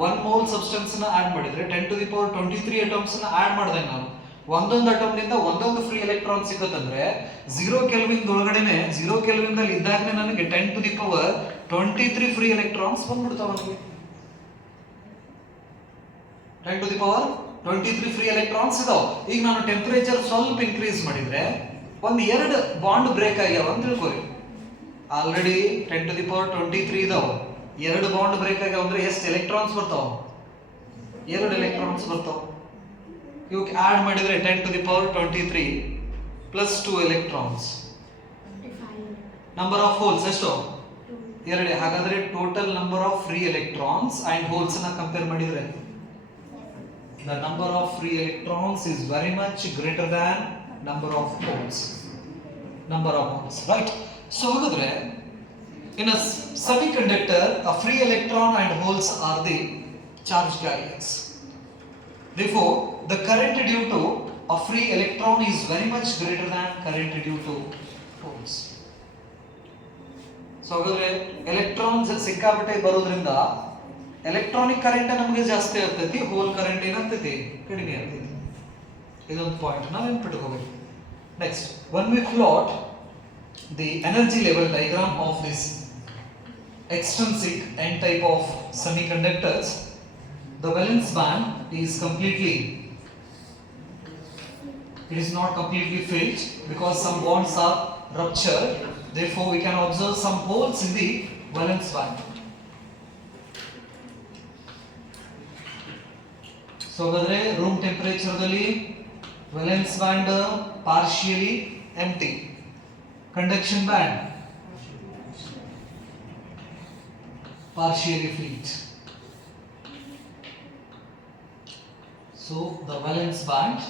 1 mole substance ನ ಆಡ್ ಮಾಡಿದ್ರೆ 10 to the power 23 atoms ನ ಆಡ್ ಮಾಡಿದೆ. ನಾನು ಒಂದೊಂದು ಅಟಮ್ ನಿಂದ ಒಂದೊಂದು ಫ್ರೀ ಎಲೆಕ್ಟ್ರಾನ್ ಸಿಗುತ್ತಂದ್ರೆ 0 ಕೆಲ್ವಿನ್ ಒಳಗಡೆನೆ 0 ಕೆಲ್ವಿನ್ ದಲ್ಲಿ ಇದ್ದಾಗನೇ ನನಗೆ 10 to the power 23 free electrons ಬಂದ್ಬಿಡ್ತಾವ. ನನಗೆ 10 to the power 23 free electrons ಇದಾವ. ಈಗ ನಾನು ಟೆಂಪರೇಚರ್ ಸ್ವಲ್ಪ ಇನ್ಕ್ರೀಸ್ ಮಾಡಿದ್ರೆ ಒಂದು ಎರಡು ಬಾಂಡ್ ಬ್ರೇಕ್ ಆಗ್ಯಾವ ಅಂತ ತಿಳ್ಕೊರಿ. ಆಲ್ರೆಡಿ 10 to the power 23 ಇದಾವ, ಎರಡು ಬಾಂಡ್ ಬ್ರೇಕ್ ಆಗ್ಯಾವ ಅಂದ್ರೆ ಎಷ್ಟು ಎಲೆಕ್ಟ್ರಾನ್ಸ್ ಬರ್ತಾವ? ಎರಡು ಎಲೆಕ್ಟ್ರಾನ್ಸ್ ಬರ್ತಾವ. ಇವಕ್ಕೆ ಆಡ್ ಮಾಡಿದ್ರೆ 10 to the power 23 plus 2 electrons. ನಂಬರ್ ಆಫ್ ಹೋಲ್ಸ್ ಎಷ್ಟು? ಎರಡೇ. ಹಾಗಾದ್ರೆ total number of free electrons and holes ಅನ್ನ ಕಂಪೇರ್ ಮಾಡಿದ್ರೆ the number of free electrons is very much greater than number of holes. Right? So ಹಾಗಾದ್ರೆ in a semiconductor a free electron and holes are the charged ions. Therefore the current due to a free electron is very much greater than current due to holes. So ಹಾಗಾದ್ರೆ ಎಲೆಕ್ಟ್ರಾನ್ಸ್ ಸಿಕ್ಕಾಪಟ್ಟೆ ಬರೋದ್ರಿಂದ electronic current ನಮಗೆ ಜಾಸ್ತಿ ಆಗ್ತೈತಿ, hole current ಏನಾಗ್ತೈತಿ? ಕಡಿಮೆ ಆಗ್ತೈತಿ. ಇದೊಂದು ಪಾಯಿಂಟ್ ನಾವು ನೆನಪಿಟ್ಕೋಬೇಕು. Next, when we plot the energy level diagram of this extrinsic n type of semiconductors, the valence band is not completely filled because some bonds are ruptured. Therefore we can observe some holes in the valence band. So ಹಾಗಾದ್ರೆ room temperature ದಲ್ಲಿ valence band partially empty, conduction band partially filled. So the valence band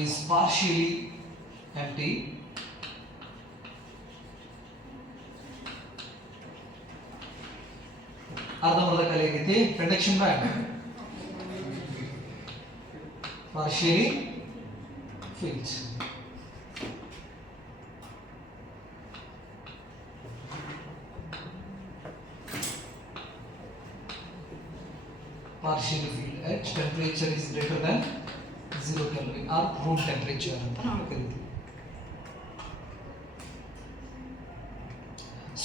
is partially empty. ಅರ್ಧಂಬರ್ಧ ಖಾಲಿ ಆಗೈತಿ. Conduction band partially filled. Partially filled at temperature is greater than 0 Kelvin or room temperature ಅಂತ ನಾವು ಕರೀತೀವಿ.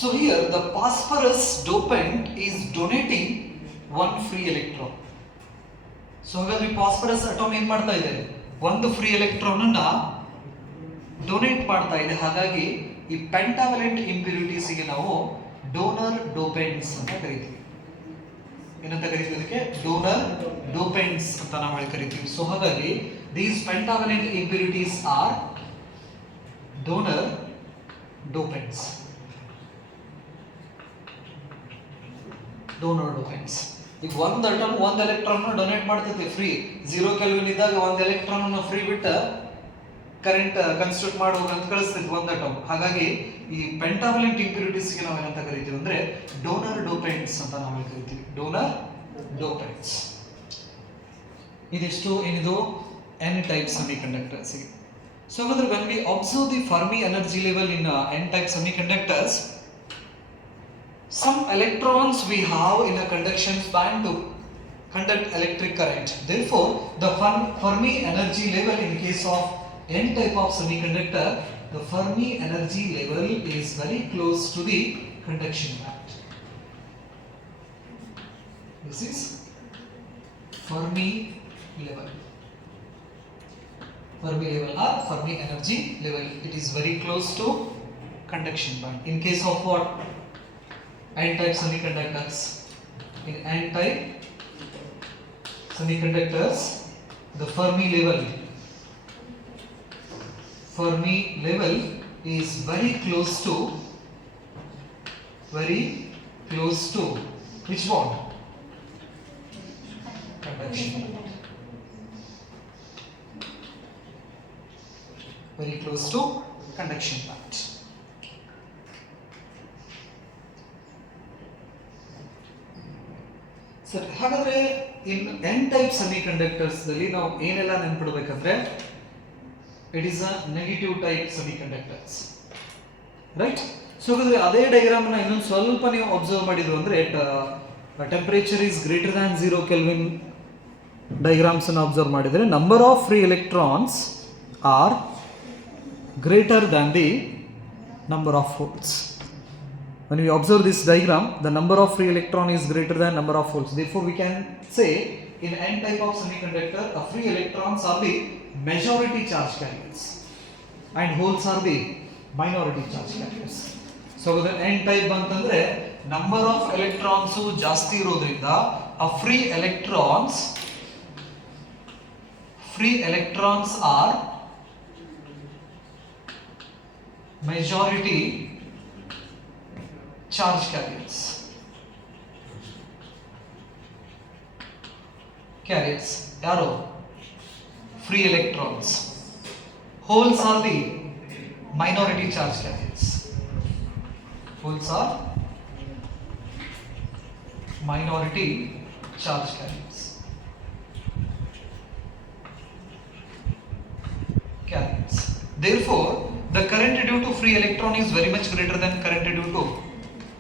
So here the phosphorus dopant is donating one free electron. So ಹಾಗಾದ್ರೆ phosphorus atom ಏನ್ ಮಾಡ್ತಾ ಇದೆ? ಒಂದು ಫ್ರೀ ಎಲೆಕ್ಟ್ರಾನ್ ಅನ್ನ ಡೊನೇಟ್ ಮಾಡ್ತಾ ಇದೆ. ಹಾಗಾಗಿ ಈ ಪೆಂಟಾವಲೆಂಟ್ ಇಂಪ್ಯೂರಿಟೀಸ್ ಗೆ ನಾವು ಡೋನರ್ ಡೋಪೆಂಟ್ಸ್ ಅಂತ ಕರಿತೀವಿ. ಏನಂತ ಕರಿತೀವಿ? ಅದಕ್ಕೆ ಡೋನರ್ ಡೋಪೆಂಟ್ಸ್ ಅಂತ ನಾವು ಕರಿತೀವಿ. ಸೊ ಹಾಗಾಗಿ these pentavalent impurities are donor dopants. ಈಗ ಒಂದು ಅಟಮ್ ಒಂದು ಎಲೆಕ್ಟ್ರಾನ್ ಡೊನೇಟ್ ಮಾಡ್ತೈತಿ ಫ್ರೀ. 0 ಕೆಲ್ವಿನ್ ಇದ್ದಾಗ ಒಂದು ಎಲೆಕ್ಟ್ರಾನ್ ಅನ್ನು ಫ್ರೀ ಬಿಟ್ಟು ಕರೆಂಟ್ ಕನ್ಸ್ಟಿಟ್ಯೂಟ್ ಮಾಡೋರು ಅಂತ ಕಳಿಸ್ತೈತಿ ಒಂದು ಅಟಮ್. ಹಾಗಾಗಿ ಈ ಪೆಂಟಾವಲೆಂಟ್ ಇಂಪ್ಯೂರಿಟೀಸ್ ಗೆ ನಾವು ಏನಂತ ಕರಿತೀವಿ ಅಂದ್ರೆ ಡೋನರ್ ಡೋಪೆಂಟ್ಸ್ ಅಂತ ನಾವು ಕರಿತೀವಿ. ಡೋನರ್ ಡೋಪೆಂಟ್ಸ್. ಇದಿಷ್ಟು ಏನಿದು n type semiconductors. So when we observe the Fermi energy level in n type semiconductors, some electrons we have in a conduction band to conduct electric current. Therefore, the Fermi energy level in case of n type of semiconductor, the Fermi energy level is very close to the conduction band. This is Fermi level. Fermi level or Fermi energy level. It is very close to conduction band. In case of what? N-type semiconductors. In N-type semiconductors, the Fermi level is very close to which bond? Conduction band. Very close to conduction band. Sir, ಹಾಗಾದ್ರೆ ಇನ್ n type semiconductors ದಲ್ಲಿ ನಾವು ಏನೆಲ್ಲ ನೆನಪಿಡಬೇಕಂದ್ರೆ it is a negative type semiconductors, right? So ಹಾಗಾದ್ರೆ ಅದೇ ಡಯಾಗ್ರಾಮ್ ನ ಇನ್ನೊಂದು ಸ್ವಲ್ಪ ನೀವು ಅಬ್ಸರ್ವ್ ಮಾಡಿದ್ರು ಅಂದ್ರೆ temperature is greater than 0 kelvin diagrams ಅನ್ನು ಅಬ್ಸರ್ವ್ ಮಾಡಿದ್ರೆ number of free electrons R greater than the number of holes. When we observe this diagram, the number of free electron is greater than number of holes. Therefore, we can say in n type of semiconductor, free electrons are the majority charge carriers and holes are the minority charge carriers. So, the n type ಅಂತಂದ್ರೆ number of electrons ಜಾಸ್ತಿ ಇರೋದ್ರಿಂದ free electrons are majority charge carriers. Yaaro free electrons. Holes are the minority charge carriers. Holes are minority charge carriers. Therefore, the current due to free electron is very much greater than current due to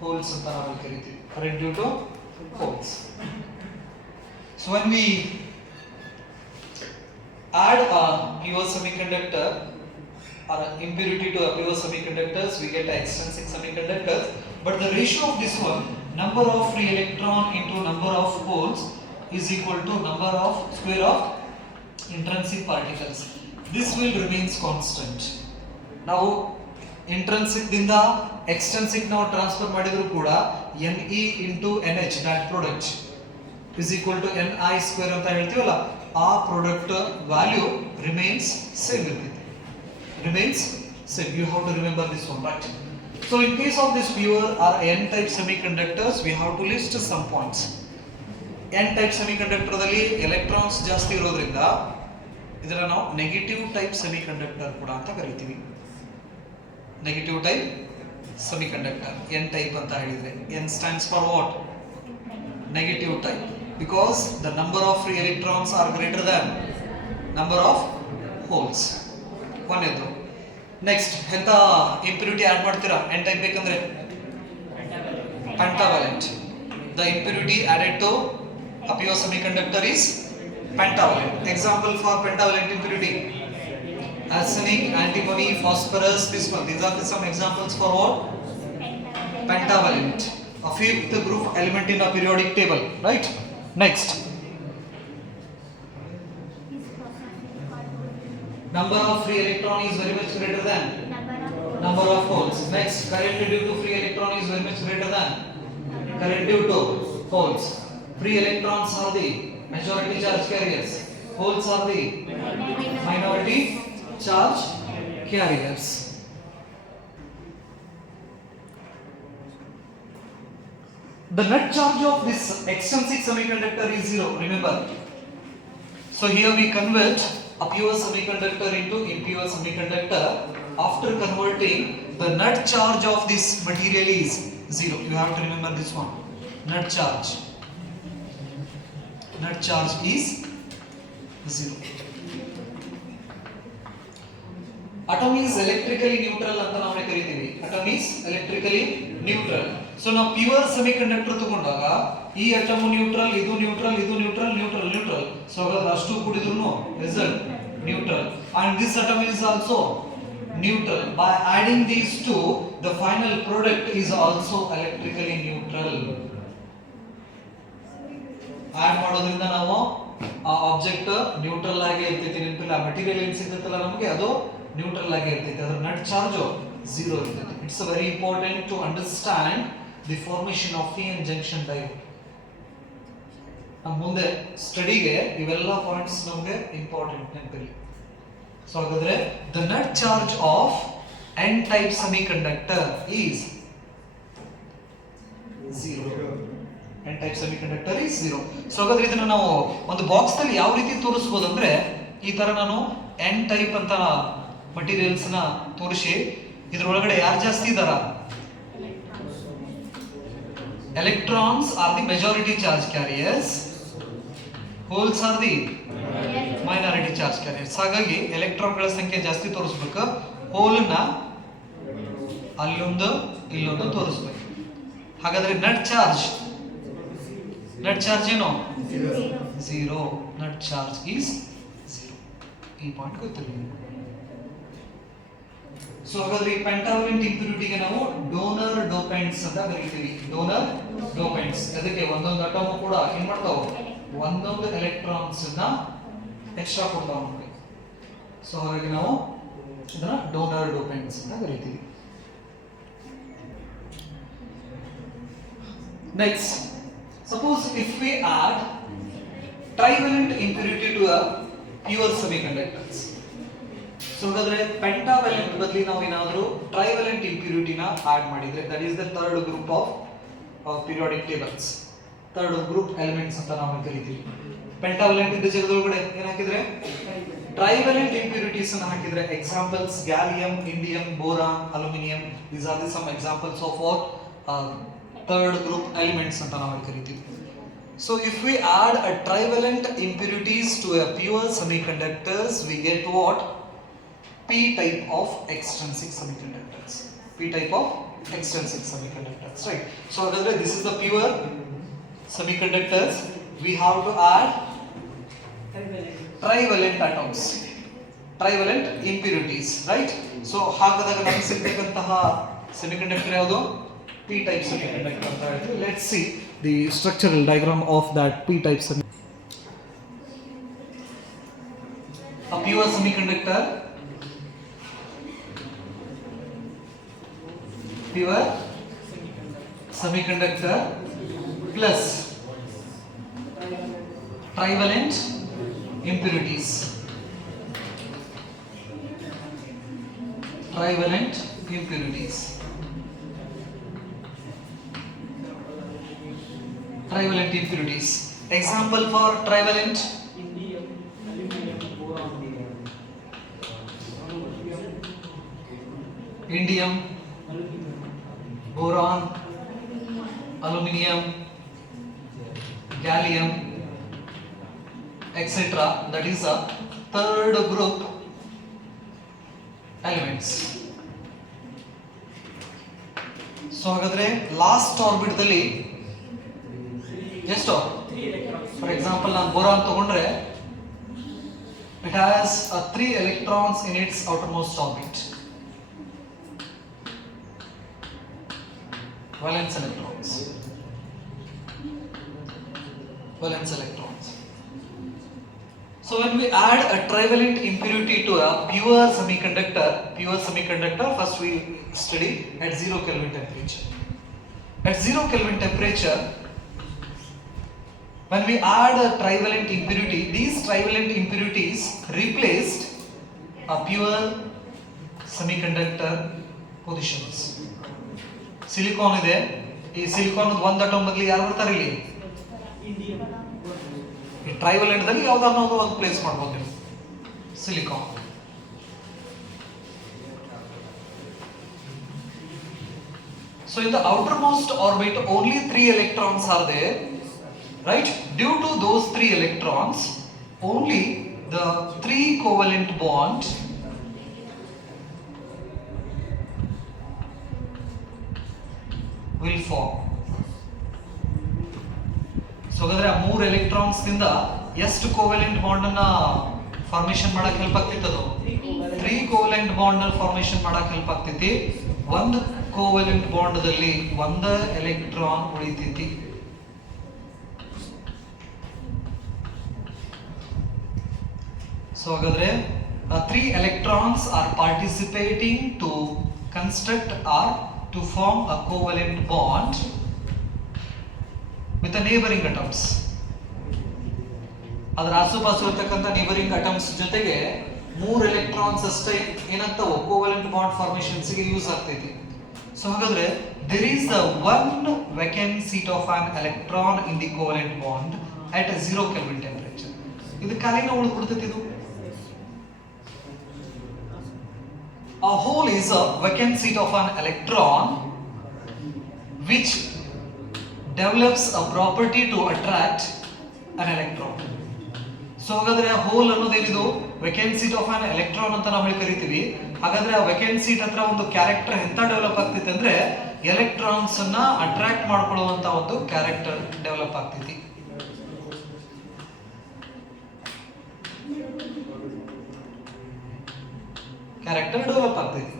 holes anta ನಾವು ಕರೀತೀವಿ. Current due to holes. So when we add a pure semiconductor or impurity to a pure semiconductors, we get extrinsic semiconductors. But the ratio of this one, number of free electron into number of holes, is equal to number of square of intrinsic particles. This will remains constant. ನಾವು ಇಂಟ್ರೆನ್ಸಿಕ್ ದಿಂದ ಎಕ್ಸ್ಟ್ರೆನ್ಸಿಕ್ ನಾವು ಟ್ರಾನ್ಸ್ಫರ್ ಮಾಡಿದ್ರು ಕೂಡ Ne into NH that product is equal to Ni square ಅಂತ ಹೇಳ್ತೀವಲ್ಲ, ಆ product value remains same ಇರುತ್ತೆ. Remains same. You have to remember this one, right? So in case of this pure or n type semiconductors, we have to list some points. n type semiconductor ದಲ್ಲಿ ಎಲೆಕ್ಟ್ರಾನ್ಸ್ ಜಾಸ್ತಿ ಇರೋದ್ರಿಂದ ಇದನ್ನ ನಾವು negative type semiconductor ಕೂಡ ಅಂತ ಕರಿತೀವಿ. Negative type semiconductor n type ಅಂತ ಹೇಳಿದ್ರೆ n stands for what? Negative type, because the number of free electrons are greater than number of holes. ಒಂದೇದು. ನೆಕ್ಸ್ಟ್ ಎಂತ ಇಂಪ್ಯೂರಿಟಿ ಆಡ್ ಮಾಡ್ತೀರಾ n ಟೈಪ್ ಬೇಕಂದ್ರೆ? pentavalent. The impurity added to a pure semiconductor is pentavalent. Example for pentavalent impurity: arsenic, antimony, phosphorus, this one. These are some examples for what? Pentavalent. A fifth group element in a periodic table, right? Next, number of free electron is very much greater than number of holes. Next, current due to free electron is very much greater than current due to holes. Free electrons are the majority charge carriers. Holes are the minority charge carriers. The net charge of this extrinsic semiconductor is 0. Remember. So here we convert a pure semiconductor into impure semiconductor. After converting, the net charge of this material is 0. You have to remember this one. Net charge net charge is 0. Atom is electrically neutral ಅಂತ ನಾವು ಕರೀತೀವಿ. Atom is electrically neutral. So ನಾವು pure semiconductor ತಗೊಂಡಾಗ ಈ atom neutral, ಇದು neutral, ಇದು neutral, neutral, neutral. So ಹಾಗಾದ್ರೆ ಅಷ್ಟು ಕೂಡಿದ್ರು result neutral. And this atom is also neutral. By adding these two, the final product is also electrically neutral. Add ಮಾಡೋದ್ರಿಂದ ನಾವು ಆ ಆಬ್ಜೆಕ್ಟ್ ನ್ಯೂಟ್ರಲ್ ಆಗಿ ಇರ್ತೈತಿ. ನೆನಪಿಲ್ಲ, ಮೆಟೀರಿಯಲ್ ಏನು ಸಿಗ್ತೈತಲ್ಲ ನಮಗೆ ಅದು ನ್ಯೂಟ್ರಲ್ ಆಗಿ ಇರ್ತೈತಿ. ಅದರ ನೆಟ್ ಚಾರ್ಜ್ 0 ಇರ್ತೈತಿ. It's very important to understand the formation of p-n junction diode. ನಮ್ಮ ಮುಂದೆ ಸ್ಟಡಿಗೆ ಇವೆಲ್ಲ ಪಾಯಿಂಟ್ಸ್ ನಮಗೆ ಇಂಪಾರ್ಟೆಂಟ್ ನೆನಪಿರಲಿ. ಸೊ ಹಾಗಾದ್ರೆ the net charge of n type semiconductor is 0. n type semiconductor is 0. ಸೊ ಹಾಗಾದ್ರೆ ಇದನ್ನ ನಾವು ಒಂದು ಬಾಕ್ಸ್ ನಲ್ಲಿ ಯಾವ ರೀತಿ ತೋರಿಸಬಹುದು ಅಂದ್ರೆ, ಈ ತರ ನಾನು n ಟೈಪ್ ಅಂತ ಮಟೀರಿಯಲ್ಸ್ ನ ತೋರಿಸಿ ಇದರೊಳಗಡೆ ಯಾರು ಜಾಸ್ತಿ ಇದಾರ, electrons R the majority charge carriers, holes R the minority charge carriers. ಹಾಗಾಗಿ ಎಲೆಕ್ಟ್ರಾನ್ಗಳ ಸಂಖ್ಯೆ ಜಾಸ್ತಿ ತೋರಿಸ್ಬೇಕು, ಹೋಲ್ ನ ಅಲ್ಲೊಂದು ಇಲ್ಲೊಂದು ತೋರಿಸ್ಬೇಕು. ಹಾಗಾದ್ರೆ ನೆಟ್ ಚಾರ್ಜ್ ಏನು 0. Net charge is 0. ಈ ಪಾಯಿಂಟ್ ಗೊತ್ತಿರಲಿ. ಸೊ ಹಾಗಾದ್ರೆ ಈ ಪೆಂಟಾವಲೆಂಟ್ ಇಂಪ್ಯೂರಿಟಿಗೆ ನಾವು ಡೋನರ್ ಡೋಪೆಂಟ್ಸ್ ಅಂತ ಕರೀತೀವಿ. ಡೋನರ್ ಡೋಪೆಂಟ್ಸ್ ಅದಕ್ಕೆ ಒಂದೊಂದು ಅಟಮ್ ಕೂಡ ಏನ್ ಮಾಡ್ತಾವ, ಒಂದೊಂದು ಎಲೆಕ್ಟ್ರಾನ್ಸ್ ನ ಎಕ್ಸ್ಟ್ರಾ ಕೊಡ್ತಾವ ನಮಗೆ. ಸೊ ಹಾಗಾಗಿ ನಾವು ಇದನ್ನ ಡೋನರ್ ಡೋಪೆಂಟ್ಸ್ ಅಂತ ಕರೀತೀವಿ. Next, suppose if we add trivalent impurity to a pure semiconductors. So ಹಾಗಾದ್ರೆ pentavalent ಬದಲಿ ನಾವು ಏನಾದರೂ trivalent impurity ನ ಆಡ್ ಮಾಡಿದ್ರೆ, that is the third group of periodic tables, third group elements ಅಂತ ನಾವು ಕರೀತೀವಿ. pentavalent ಇದ್ದ ಜಾಗದೊಳಗಡೆ ಏನು ಹಾಕಿದ್ರೆ trivalent impurities ಅನ್ನು ಹಾಕಿದ್ರೆ, examples gallium, indium, boron, aluminum, these are the some examples of what third group elements ಅಂತ ನಾವು ಕರೀತೀವಿ. So if we add a trivalent impurities to a pure semiconductors, we get what? P type of extrinsic semiconductors. P type of extrinsic semiconductors, right? So hagadre this is the pure semiconductors. We have to add trivalent atoms, trivalent impurities, right? So ಹಾಗಾದಾಗ ನಮಗೆ ಸಿಗತಕ್ಕಂತಹ semiconductor ಯಾವುದು? P type semiconductor ಅಂತ ಹೇಳ್ತೀವಿ. Let's see the structural diagram of that P type semiconductor. A pure semiconductor, pure semiconductor plus trivalent impurities, trivalent impurities. Trivalent impurities. Example for trivalent: indium, aluminum, boron. Indium, boron, aluminium, gallium, etc. That is a third group elements. So ಹಾಗಾದ್ರೆ last orbit ದಲ್ಲಿ ಎಷ್ಟು, for example ನಾನು ಬೋರಾನ್ ತಗೊಂಡ್ರೆ it has 3 electrons in its outermost orbit, valence electrons, valence electrons. So when we add a trivalent impurity to a pure semiconductor, first we study at 0 Kelvin temperature. At 0 Kelvin temperature, when we add a trivalent impurity, these trivalent impurities replaced a pure semiconductor positions. Silicon ಇದೆ, ಈ ಸಿಲಿಕಾನ್ ಒಂದು ಅಟಮ್ ಬದಲಿ ಯಾರು ಬರ್ತಾರೆ ಇಲ್ಲಿ? ಇಂಡಿಯಂ. ಈ ಟ್ರೈವಲೆಂಟ್ ದಲ್ಲಿ ಯಾವುದಾದ್ರೂ ಒಂದು ಪ್ಲೇಸ್ ಮಾಡಬಹುದು silicon. So in the outermost orbit only 3 electrons are there. right? Due to those 3 electrons, only the 3 covalent bond will form. So ಹಾಗಾದ್ರೆ ಆ 3 ಎಲೆಕ್ಟ್ರಾನ್ಸ್ ನಿಂದ ಎಷ್ಟು ಕೋವೆಲೆಂಟ್ ಬಾಂಡ್ ಅನ್ನ ಫಾರ್ಮೇಷನ್ ಮಾಡಕ್ಕೆ ಹೆಲ್ಪ್ ಆಗ್ತಿತ್ತು? 3 ಕೋವೆಲೆಂಟ್ ಬಾಂಡ್ ಅನ್ನ ಫಾರ್ಮೇಷನ್ ಮಾಡಕ್ಕೆ ಹೆಲ್ಪ್ ಆಗ್ತೈತಿ. ಒಂದು ಕೋವೆಲೆಂಟ್ ಬಾಂಡ್ ದಲ್ಲಿ ಒಂದು ಎಲೆಕ್ಟ್ರಾನ್ ಉಳಿತೈತಿ. ಸೊ ಹಾಗಾದ್ರೆ 3 electrons are participating to construct or to form a covalent bond with the neighboring atoms. ಅದರ ಆಸುಪಾಸು ಇರತಕ್ಕಂಥ ನೇಬರಿಂಗ್ ಅಟಮ್ಸ್ ಜೊತೆಗೆ 3 ಎಲೆಕ್ಟ್ರಾನ್ಸ್ ಅಷ್ಟೇ ಏನಾಗ್ತಾವ ಕೋವೆಲೆಂಟ್ ಬಾಂಡ್ ಫಾರ್ಮೇಷನ್ಸ್ ಗೆ ಯೂಸ್ ಆಗ್ತೈತಿ. ಸೊ ಹಾಗಾದ್ರೆ there is a one vacant seat of an electron in the covalent bond at a 0 Kelvin temperature. ಇದು ಖಾಲಿನ ಉಳಿದ್ಬಿಡ್ತೈತಿ. ಇದು a hole is a vacant seat of an electron which develops a property to attract an electron. So ಹಾಗಾದ್ರೆ hole ಅನ್ನೋದೇನಿದು vacant seat of an electron ಅಂತ ನಾವು ಹೇಳಿ ಕರಿತೀವಿ. ಹಾಗಾದ್ರೆ ಆ ವೆಕೆಂಟ್ ಸೀಟ್ ಹತ್ರ ಒಂದು ಕ್ಯಾರೆಕ್ಟರ್ ಎಂತ ಡೆವಲಪ್ ಆಗ್ತೈತೆ ಅಂದ್ರೆ ಎಲೆಕ್ಟ್ರಾನ್ಸ್ ಅನ್ನ ಅಟ್ರಾಕ್ಟ್ ಮಾಡ್ಕೊಳ್ಳುವಂತ ಒಂದು ಕ್ಯಾರೆಕ್ಟರ್ ಡೆವಲಪ್ ಆಗ್ತೈತಿ. ಕ್ಯಾರೆಕ್ಟರ್ ಡೆವಲಪ್ ಆಗ್ತೈತಿ,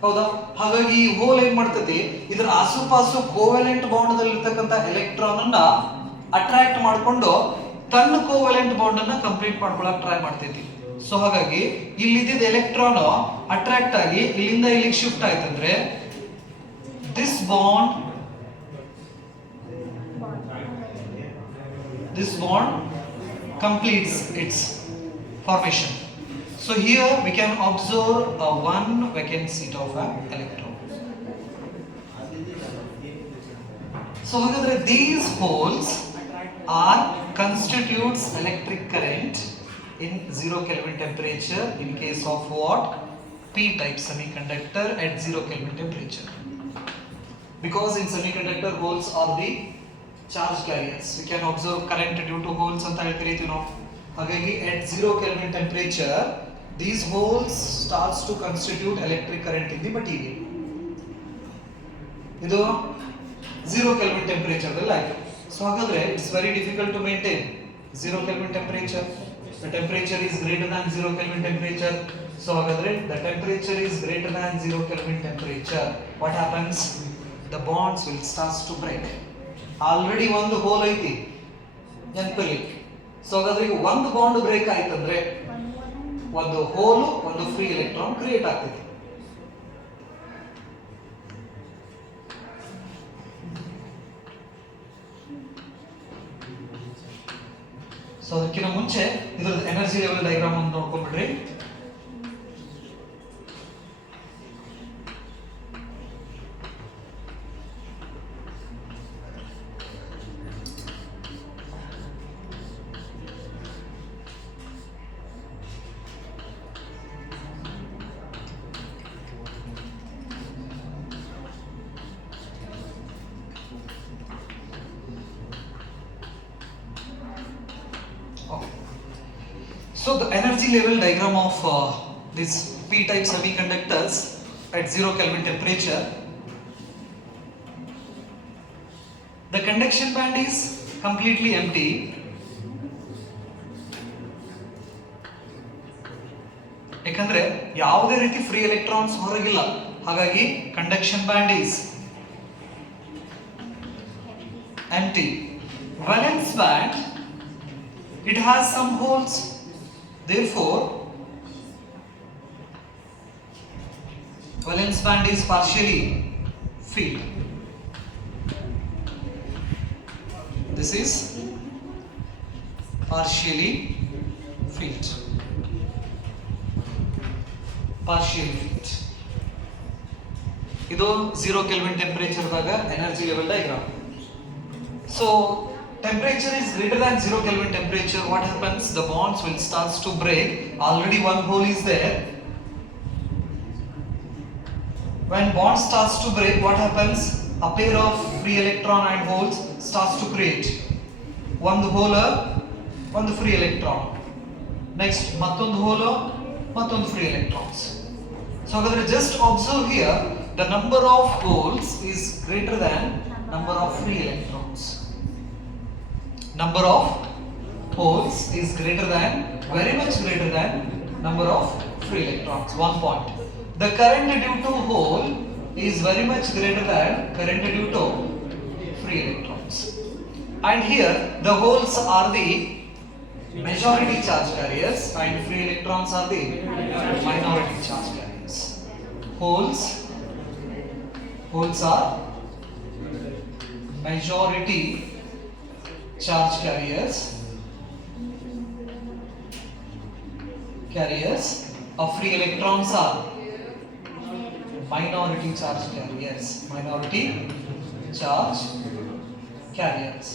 ಹೌದಾ? ಹಾಗಾಗಿ ಈ ಹೋಲ್ ಏನ್ ಮಾಡ್ತೈತಿ, ಇದರ ಆಸುಪಾಸು ಕೋವೆಲೆಂಟ್ ಬಾಂಡ್ ದಲ್ಲಿ ಇರ್ತಕ್ಕಂಥ ಎಲೆಕ್ಟ್ರಾನ್ ಅನ್ನ ಅಟ್ರಾಕ್ಟ್ ಮಾಡ್ಕೊಂಡು ತನ್ನ ಕೋವೆಲೆಂಟ್ ಬಾಂಡ್ ಅನ್ನ ಕಂಪ್ಲೀಟ್ ಮಾಡ್ಕೊಳ್ಳೋಕೆ ಟ್ರೈ ಮಾಡ್ತೈತಿ. ಸೊ ಹಾಗಾಗಿ ಇಲ್ಲಿದ್ದ ಎಲೆಕ್ಟ್ರಾನ್ ಅಟ್ರಾಕ್ಟ್ ಆಗಿ ಇಲ್ಲಿಂದ ಇಲ್ಲಿಗೆ ಶಿಫ್ಟ್ ಆಯ್ತಂದ್ರೆ this bond completes its formation. So here we can observe one vacant seat of an electron. So hagadre these holes are constitutes electric current in 0 Kelvin temperature in case of what? P-type semiconductor at 0 Kelvin temperature. Because in semiconductor holes are the charge carriers, we can observe current due to holes anta ಹೇಳ್ಕರೀತೀವಿ ನಾವು. ಹಾಗಾಗಿ at 0 Kelvin temperature these holes starts to constitute electric current in the material. ಇದು 0 Kelvin temperature ದಲ್ಲಿ ಆಯ್ತು. So ಹಾಗಾದ್ರೆ it's very difficult to maintain 0 Kelvin temperature. The temperature is greater than 0 Kelvin temperature. So ಹಾಗಾದ್ರೆ the temperature is greater than 0 Kelvin temperature. What happens? The bonds will start to break. Already ಒಂದು ಹೋಲ್ ಐತಿ ನೆನಪಲ್ಲಿ. ಸೊ ಹಾಗಾದ್ರೆ ಈಗ ಒಂದು bond break ಆಯ್ತಂದ್ರೆ ಒಂದು ಹೋಲ್ ಒಂದು ಫ್ರೀ ಎಲೆಕ್ಟ್ರಾನ್ ಕ್ರಿಯೇಟ್ ಆಗ್ತೈತಿ. ಸೊ ಅದಕ್ಕಿಂತ ಮುಂಚೆ ಇದರ ಎನರ್ಜಿ ಲೆವೆಲ್ ಡಯಾಗ್ರಾಮ್ ಅನ್ನು ನೋಡ್ಕೊಂಡ್ಬಿಡ್ರಿ. So the energy level diagram of this p-type semiconductors at 0 Kelvin temperature. The conduction band is completely empty. ಯಾಕಂದ್ರೆ ಯಾವುದೇ ರೀತಿ ಫ್ರೀ ಎಲೆಕ್ಟ್ರಾನ್ಸ್ ಹೊರಗಿಲ್ಲ. ಹಾಗಾಗಿ conduction band is empty. Valence band, it has some holes. Therefore, valence band is partially filled. This is partially filled. Partially filled. ಇದು 0 Kelvin temperature ದಾಗ energy level diagram. So temperature is greater than 0 Kelvin temperature, what happens? The bonds will start to break. Already one hole is there. When bond starts to break, what happens? A pair of free electron and holes starts to create. ಒಂದು ಹೋಲ್ ಒಂದು free electron, next ಮತ್ತೊಂದು ಹೋಲ್ ಮತ್ತೊಂದು free electrons. So ಹಾಗಾದ್ರೆ just observe here the number of holes is greater than number of free electrons. Number of holes is greater than, very much greater than number of free electrons. One point. The current due to hole is very much greater than current due to free electrons. And here the holes are the majority charge carriers and free electrons are the minority charge carriers. Holes are majority charge carriers of free electrons are minority charge carriers. Minority charge carriers.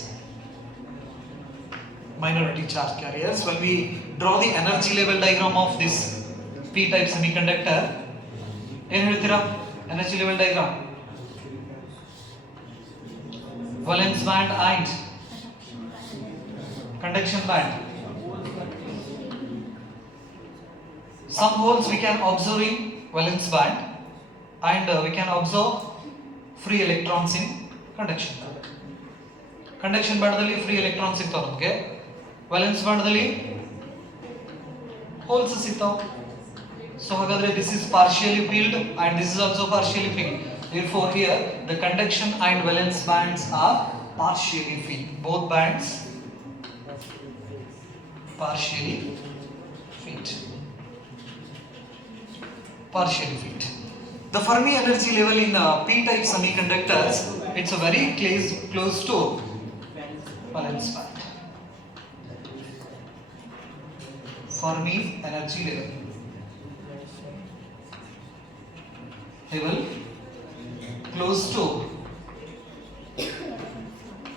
Minority charge carriers. When we draw the energy level diagram of this p-type semiconductor, ಏನು ಹೇಳ್ತೀರಾ? Energy level diagram. Valence band and conduction band. Some holes we can observe in valence band and we can observe free electrons in conduction band. Conduction band dalli free electrons ಸಿಗ್ತಾವ ನಮಗೆ, valence band dalli holes ಸಿಗ್ತಾವ. So ಹಾಗಾದ್ರೆ this is partially filled and this is also partially filled. Therefore here the conduction and valence bands are partially filled. Both bands partially filled. Partially filled. The Fermi energy level in p-type semiconductors, it's a very close to valence band. Fermi energy level close to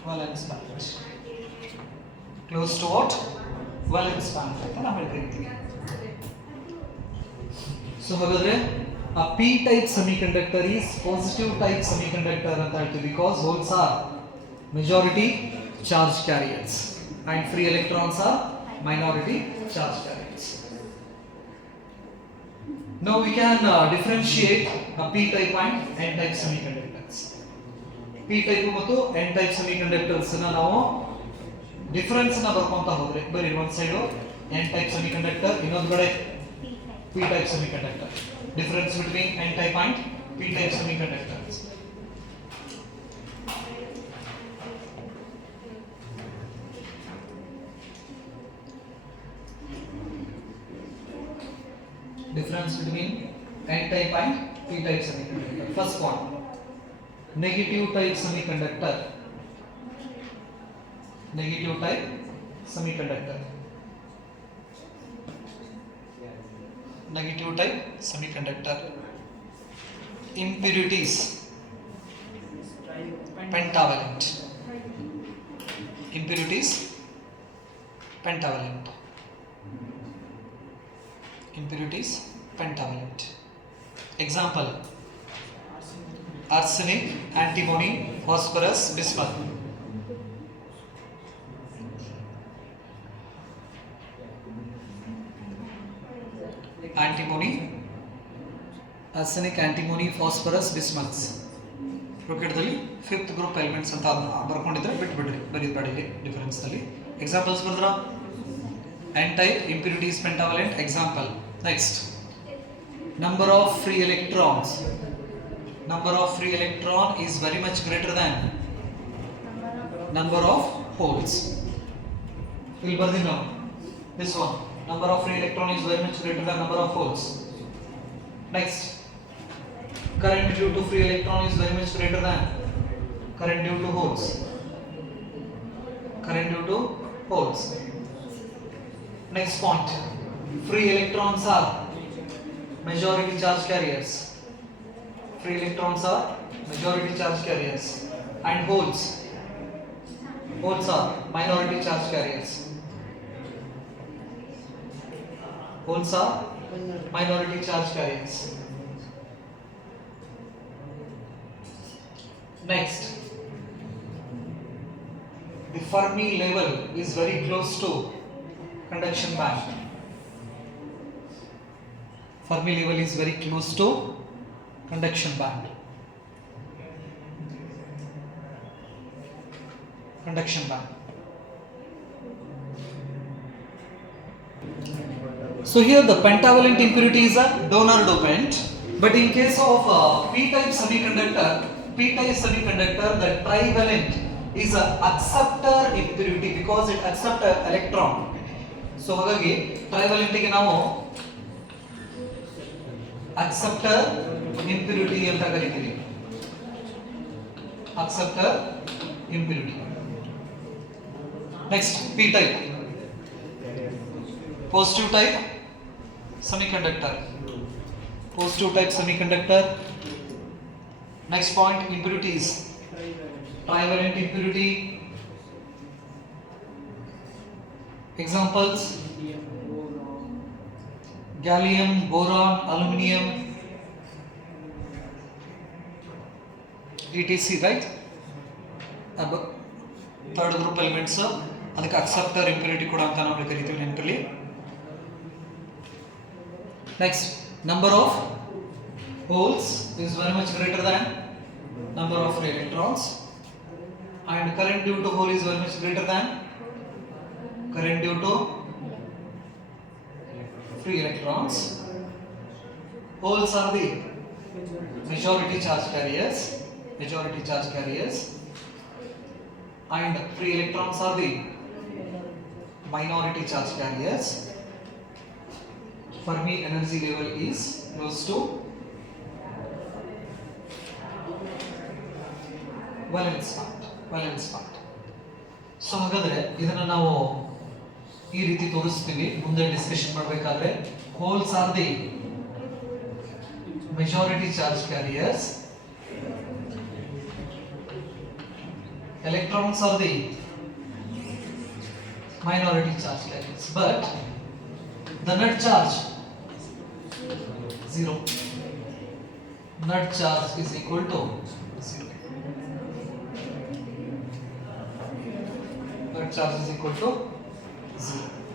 valence band. Close to what? Valence band ಅಂತ ನಾವು ಹೇಳ್ತೀವಿ. So ಹಾಗಾದ್ರೆ a p-type semiconductor is positive type semiconductor ಅಂತ ಹೇಳ್ತೀವಿ because holes are majority charge carriers and free electrons are minority charge carriers. Now we can differentiate a p-type and n-type semiconductors. p-type ಮತ್ತು n-type semiconductors ನ ನಾವು ಡಿಫರೆನ್ಸ್ ನ ಬರ್ಕೊಂತ ಹೋದ್ರೆ ಬರೀ ಒಂದು ಸೈಡ್ n-type semiconductor, ಇನ್ನೊಂದು ಕಡೆ p-type semiconductor. Difference between n-type and p-type semiconductors. Difference between n-type and p-type semiconductor. First one, negative type semiconductor. Negative type semiconductor. Negative type semiconductor. Impurities pentavalent. Impurities pentavalent. Impurities pentavalent. Example: arsenic, antimony, phosphorus, bismuth. Antimony, arsenic, antimony, phosphorus, bismuths. ರೊಕೆಟ್ದಲ್ಲಿ fifth group elements ಅಂತ ಬರ್ಕೊಂಡಿದ್ರೆ ಬಿಟ್ಬಿಡ್ರಿ, ಬರೀಬೇಡಿ difference ಅಲ್ಲಿ. Examples ಬರೆದ್ರ n-type impurities pentavalent. Example: next, number of free electrons. Number of free electron is very much greater than number of holes. We'll ಬರ್ದಿ now this one. Number of free electron is very much greater than number of holes. Next, current due to free electron is very much greater than current due to holes. Current due to holes. Next point, free electrons are majority charge carriers. Free electrons are majority charge carriers and holes are minority charge carriers. Holes are minority charge carriers. Next, the Fermi level is very close to conduction band. Fermi level is very close to conduction band. Conduction band. So here the pentavalent impurity is a donor dopant, but in case of p-type semiconductor, the trivalent is a acceptor impurity because it accepts an electron. So ಹಾಗಾಗಿ trivalent ಗೆ ನಾವು acceptor impurity ಅಂತ ಕರೀತೀವಿ. Acceptor impurity. Next, p-type. Positive type semiconductor. Positive type semiconductor. Next point, impurities. Trivalent impurity. Examples: gallium, boron, aluminium, etc. Right? Third group elements. ಅದಕ್ಕೆ acceptor impurity ಕೂಡ ಅಂತ ನಾವು ಕರಿತೀವಿ ನೆನಪಲ್ಲಿ. Next, number of holes is very much greater than number of free electrons, and current due to hole is very much greater than current due to free electrons. Holes are the majority charge carriers, and free electrons are the minority charge carriers. Fermi energy level is close to valence part. So ಹಾಗಾದ್ರೆ ಇದನ್ನ ನಾವು ಈ ರೀತಿ ತೋರಿಸ್ತೀವಿ ಮುಂದೆ ಡಿಸ್ಕಷನ್ ಮಾಡಬೇಕಾದ್ರೆ. Holes R the majority charge carriers, electrons are the minority charge carriers, but the net charge 0. Net charge is equal to 0. Net charge is equal to 0.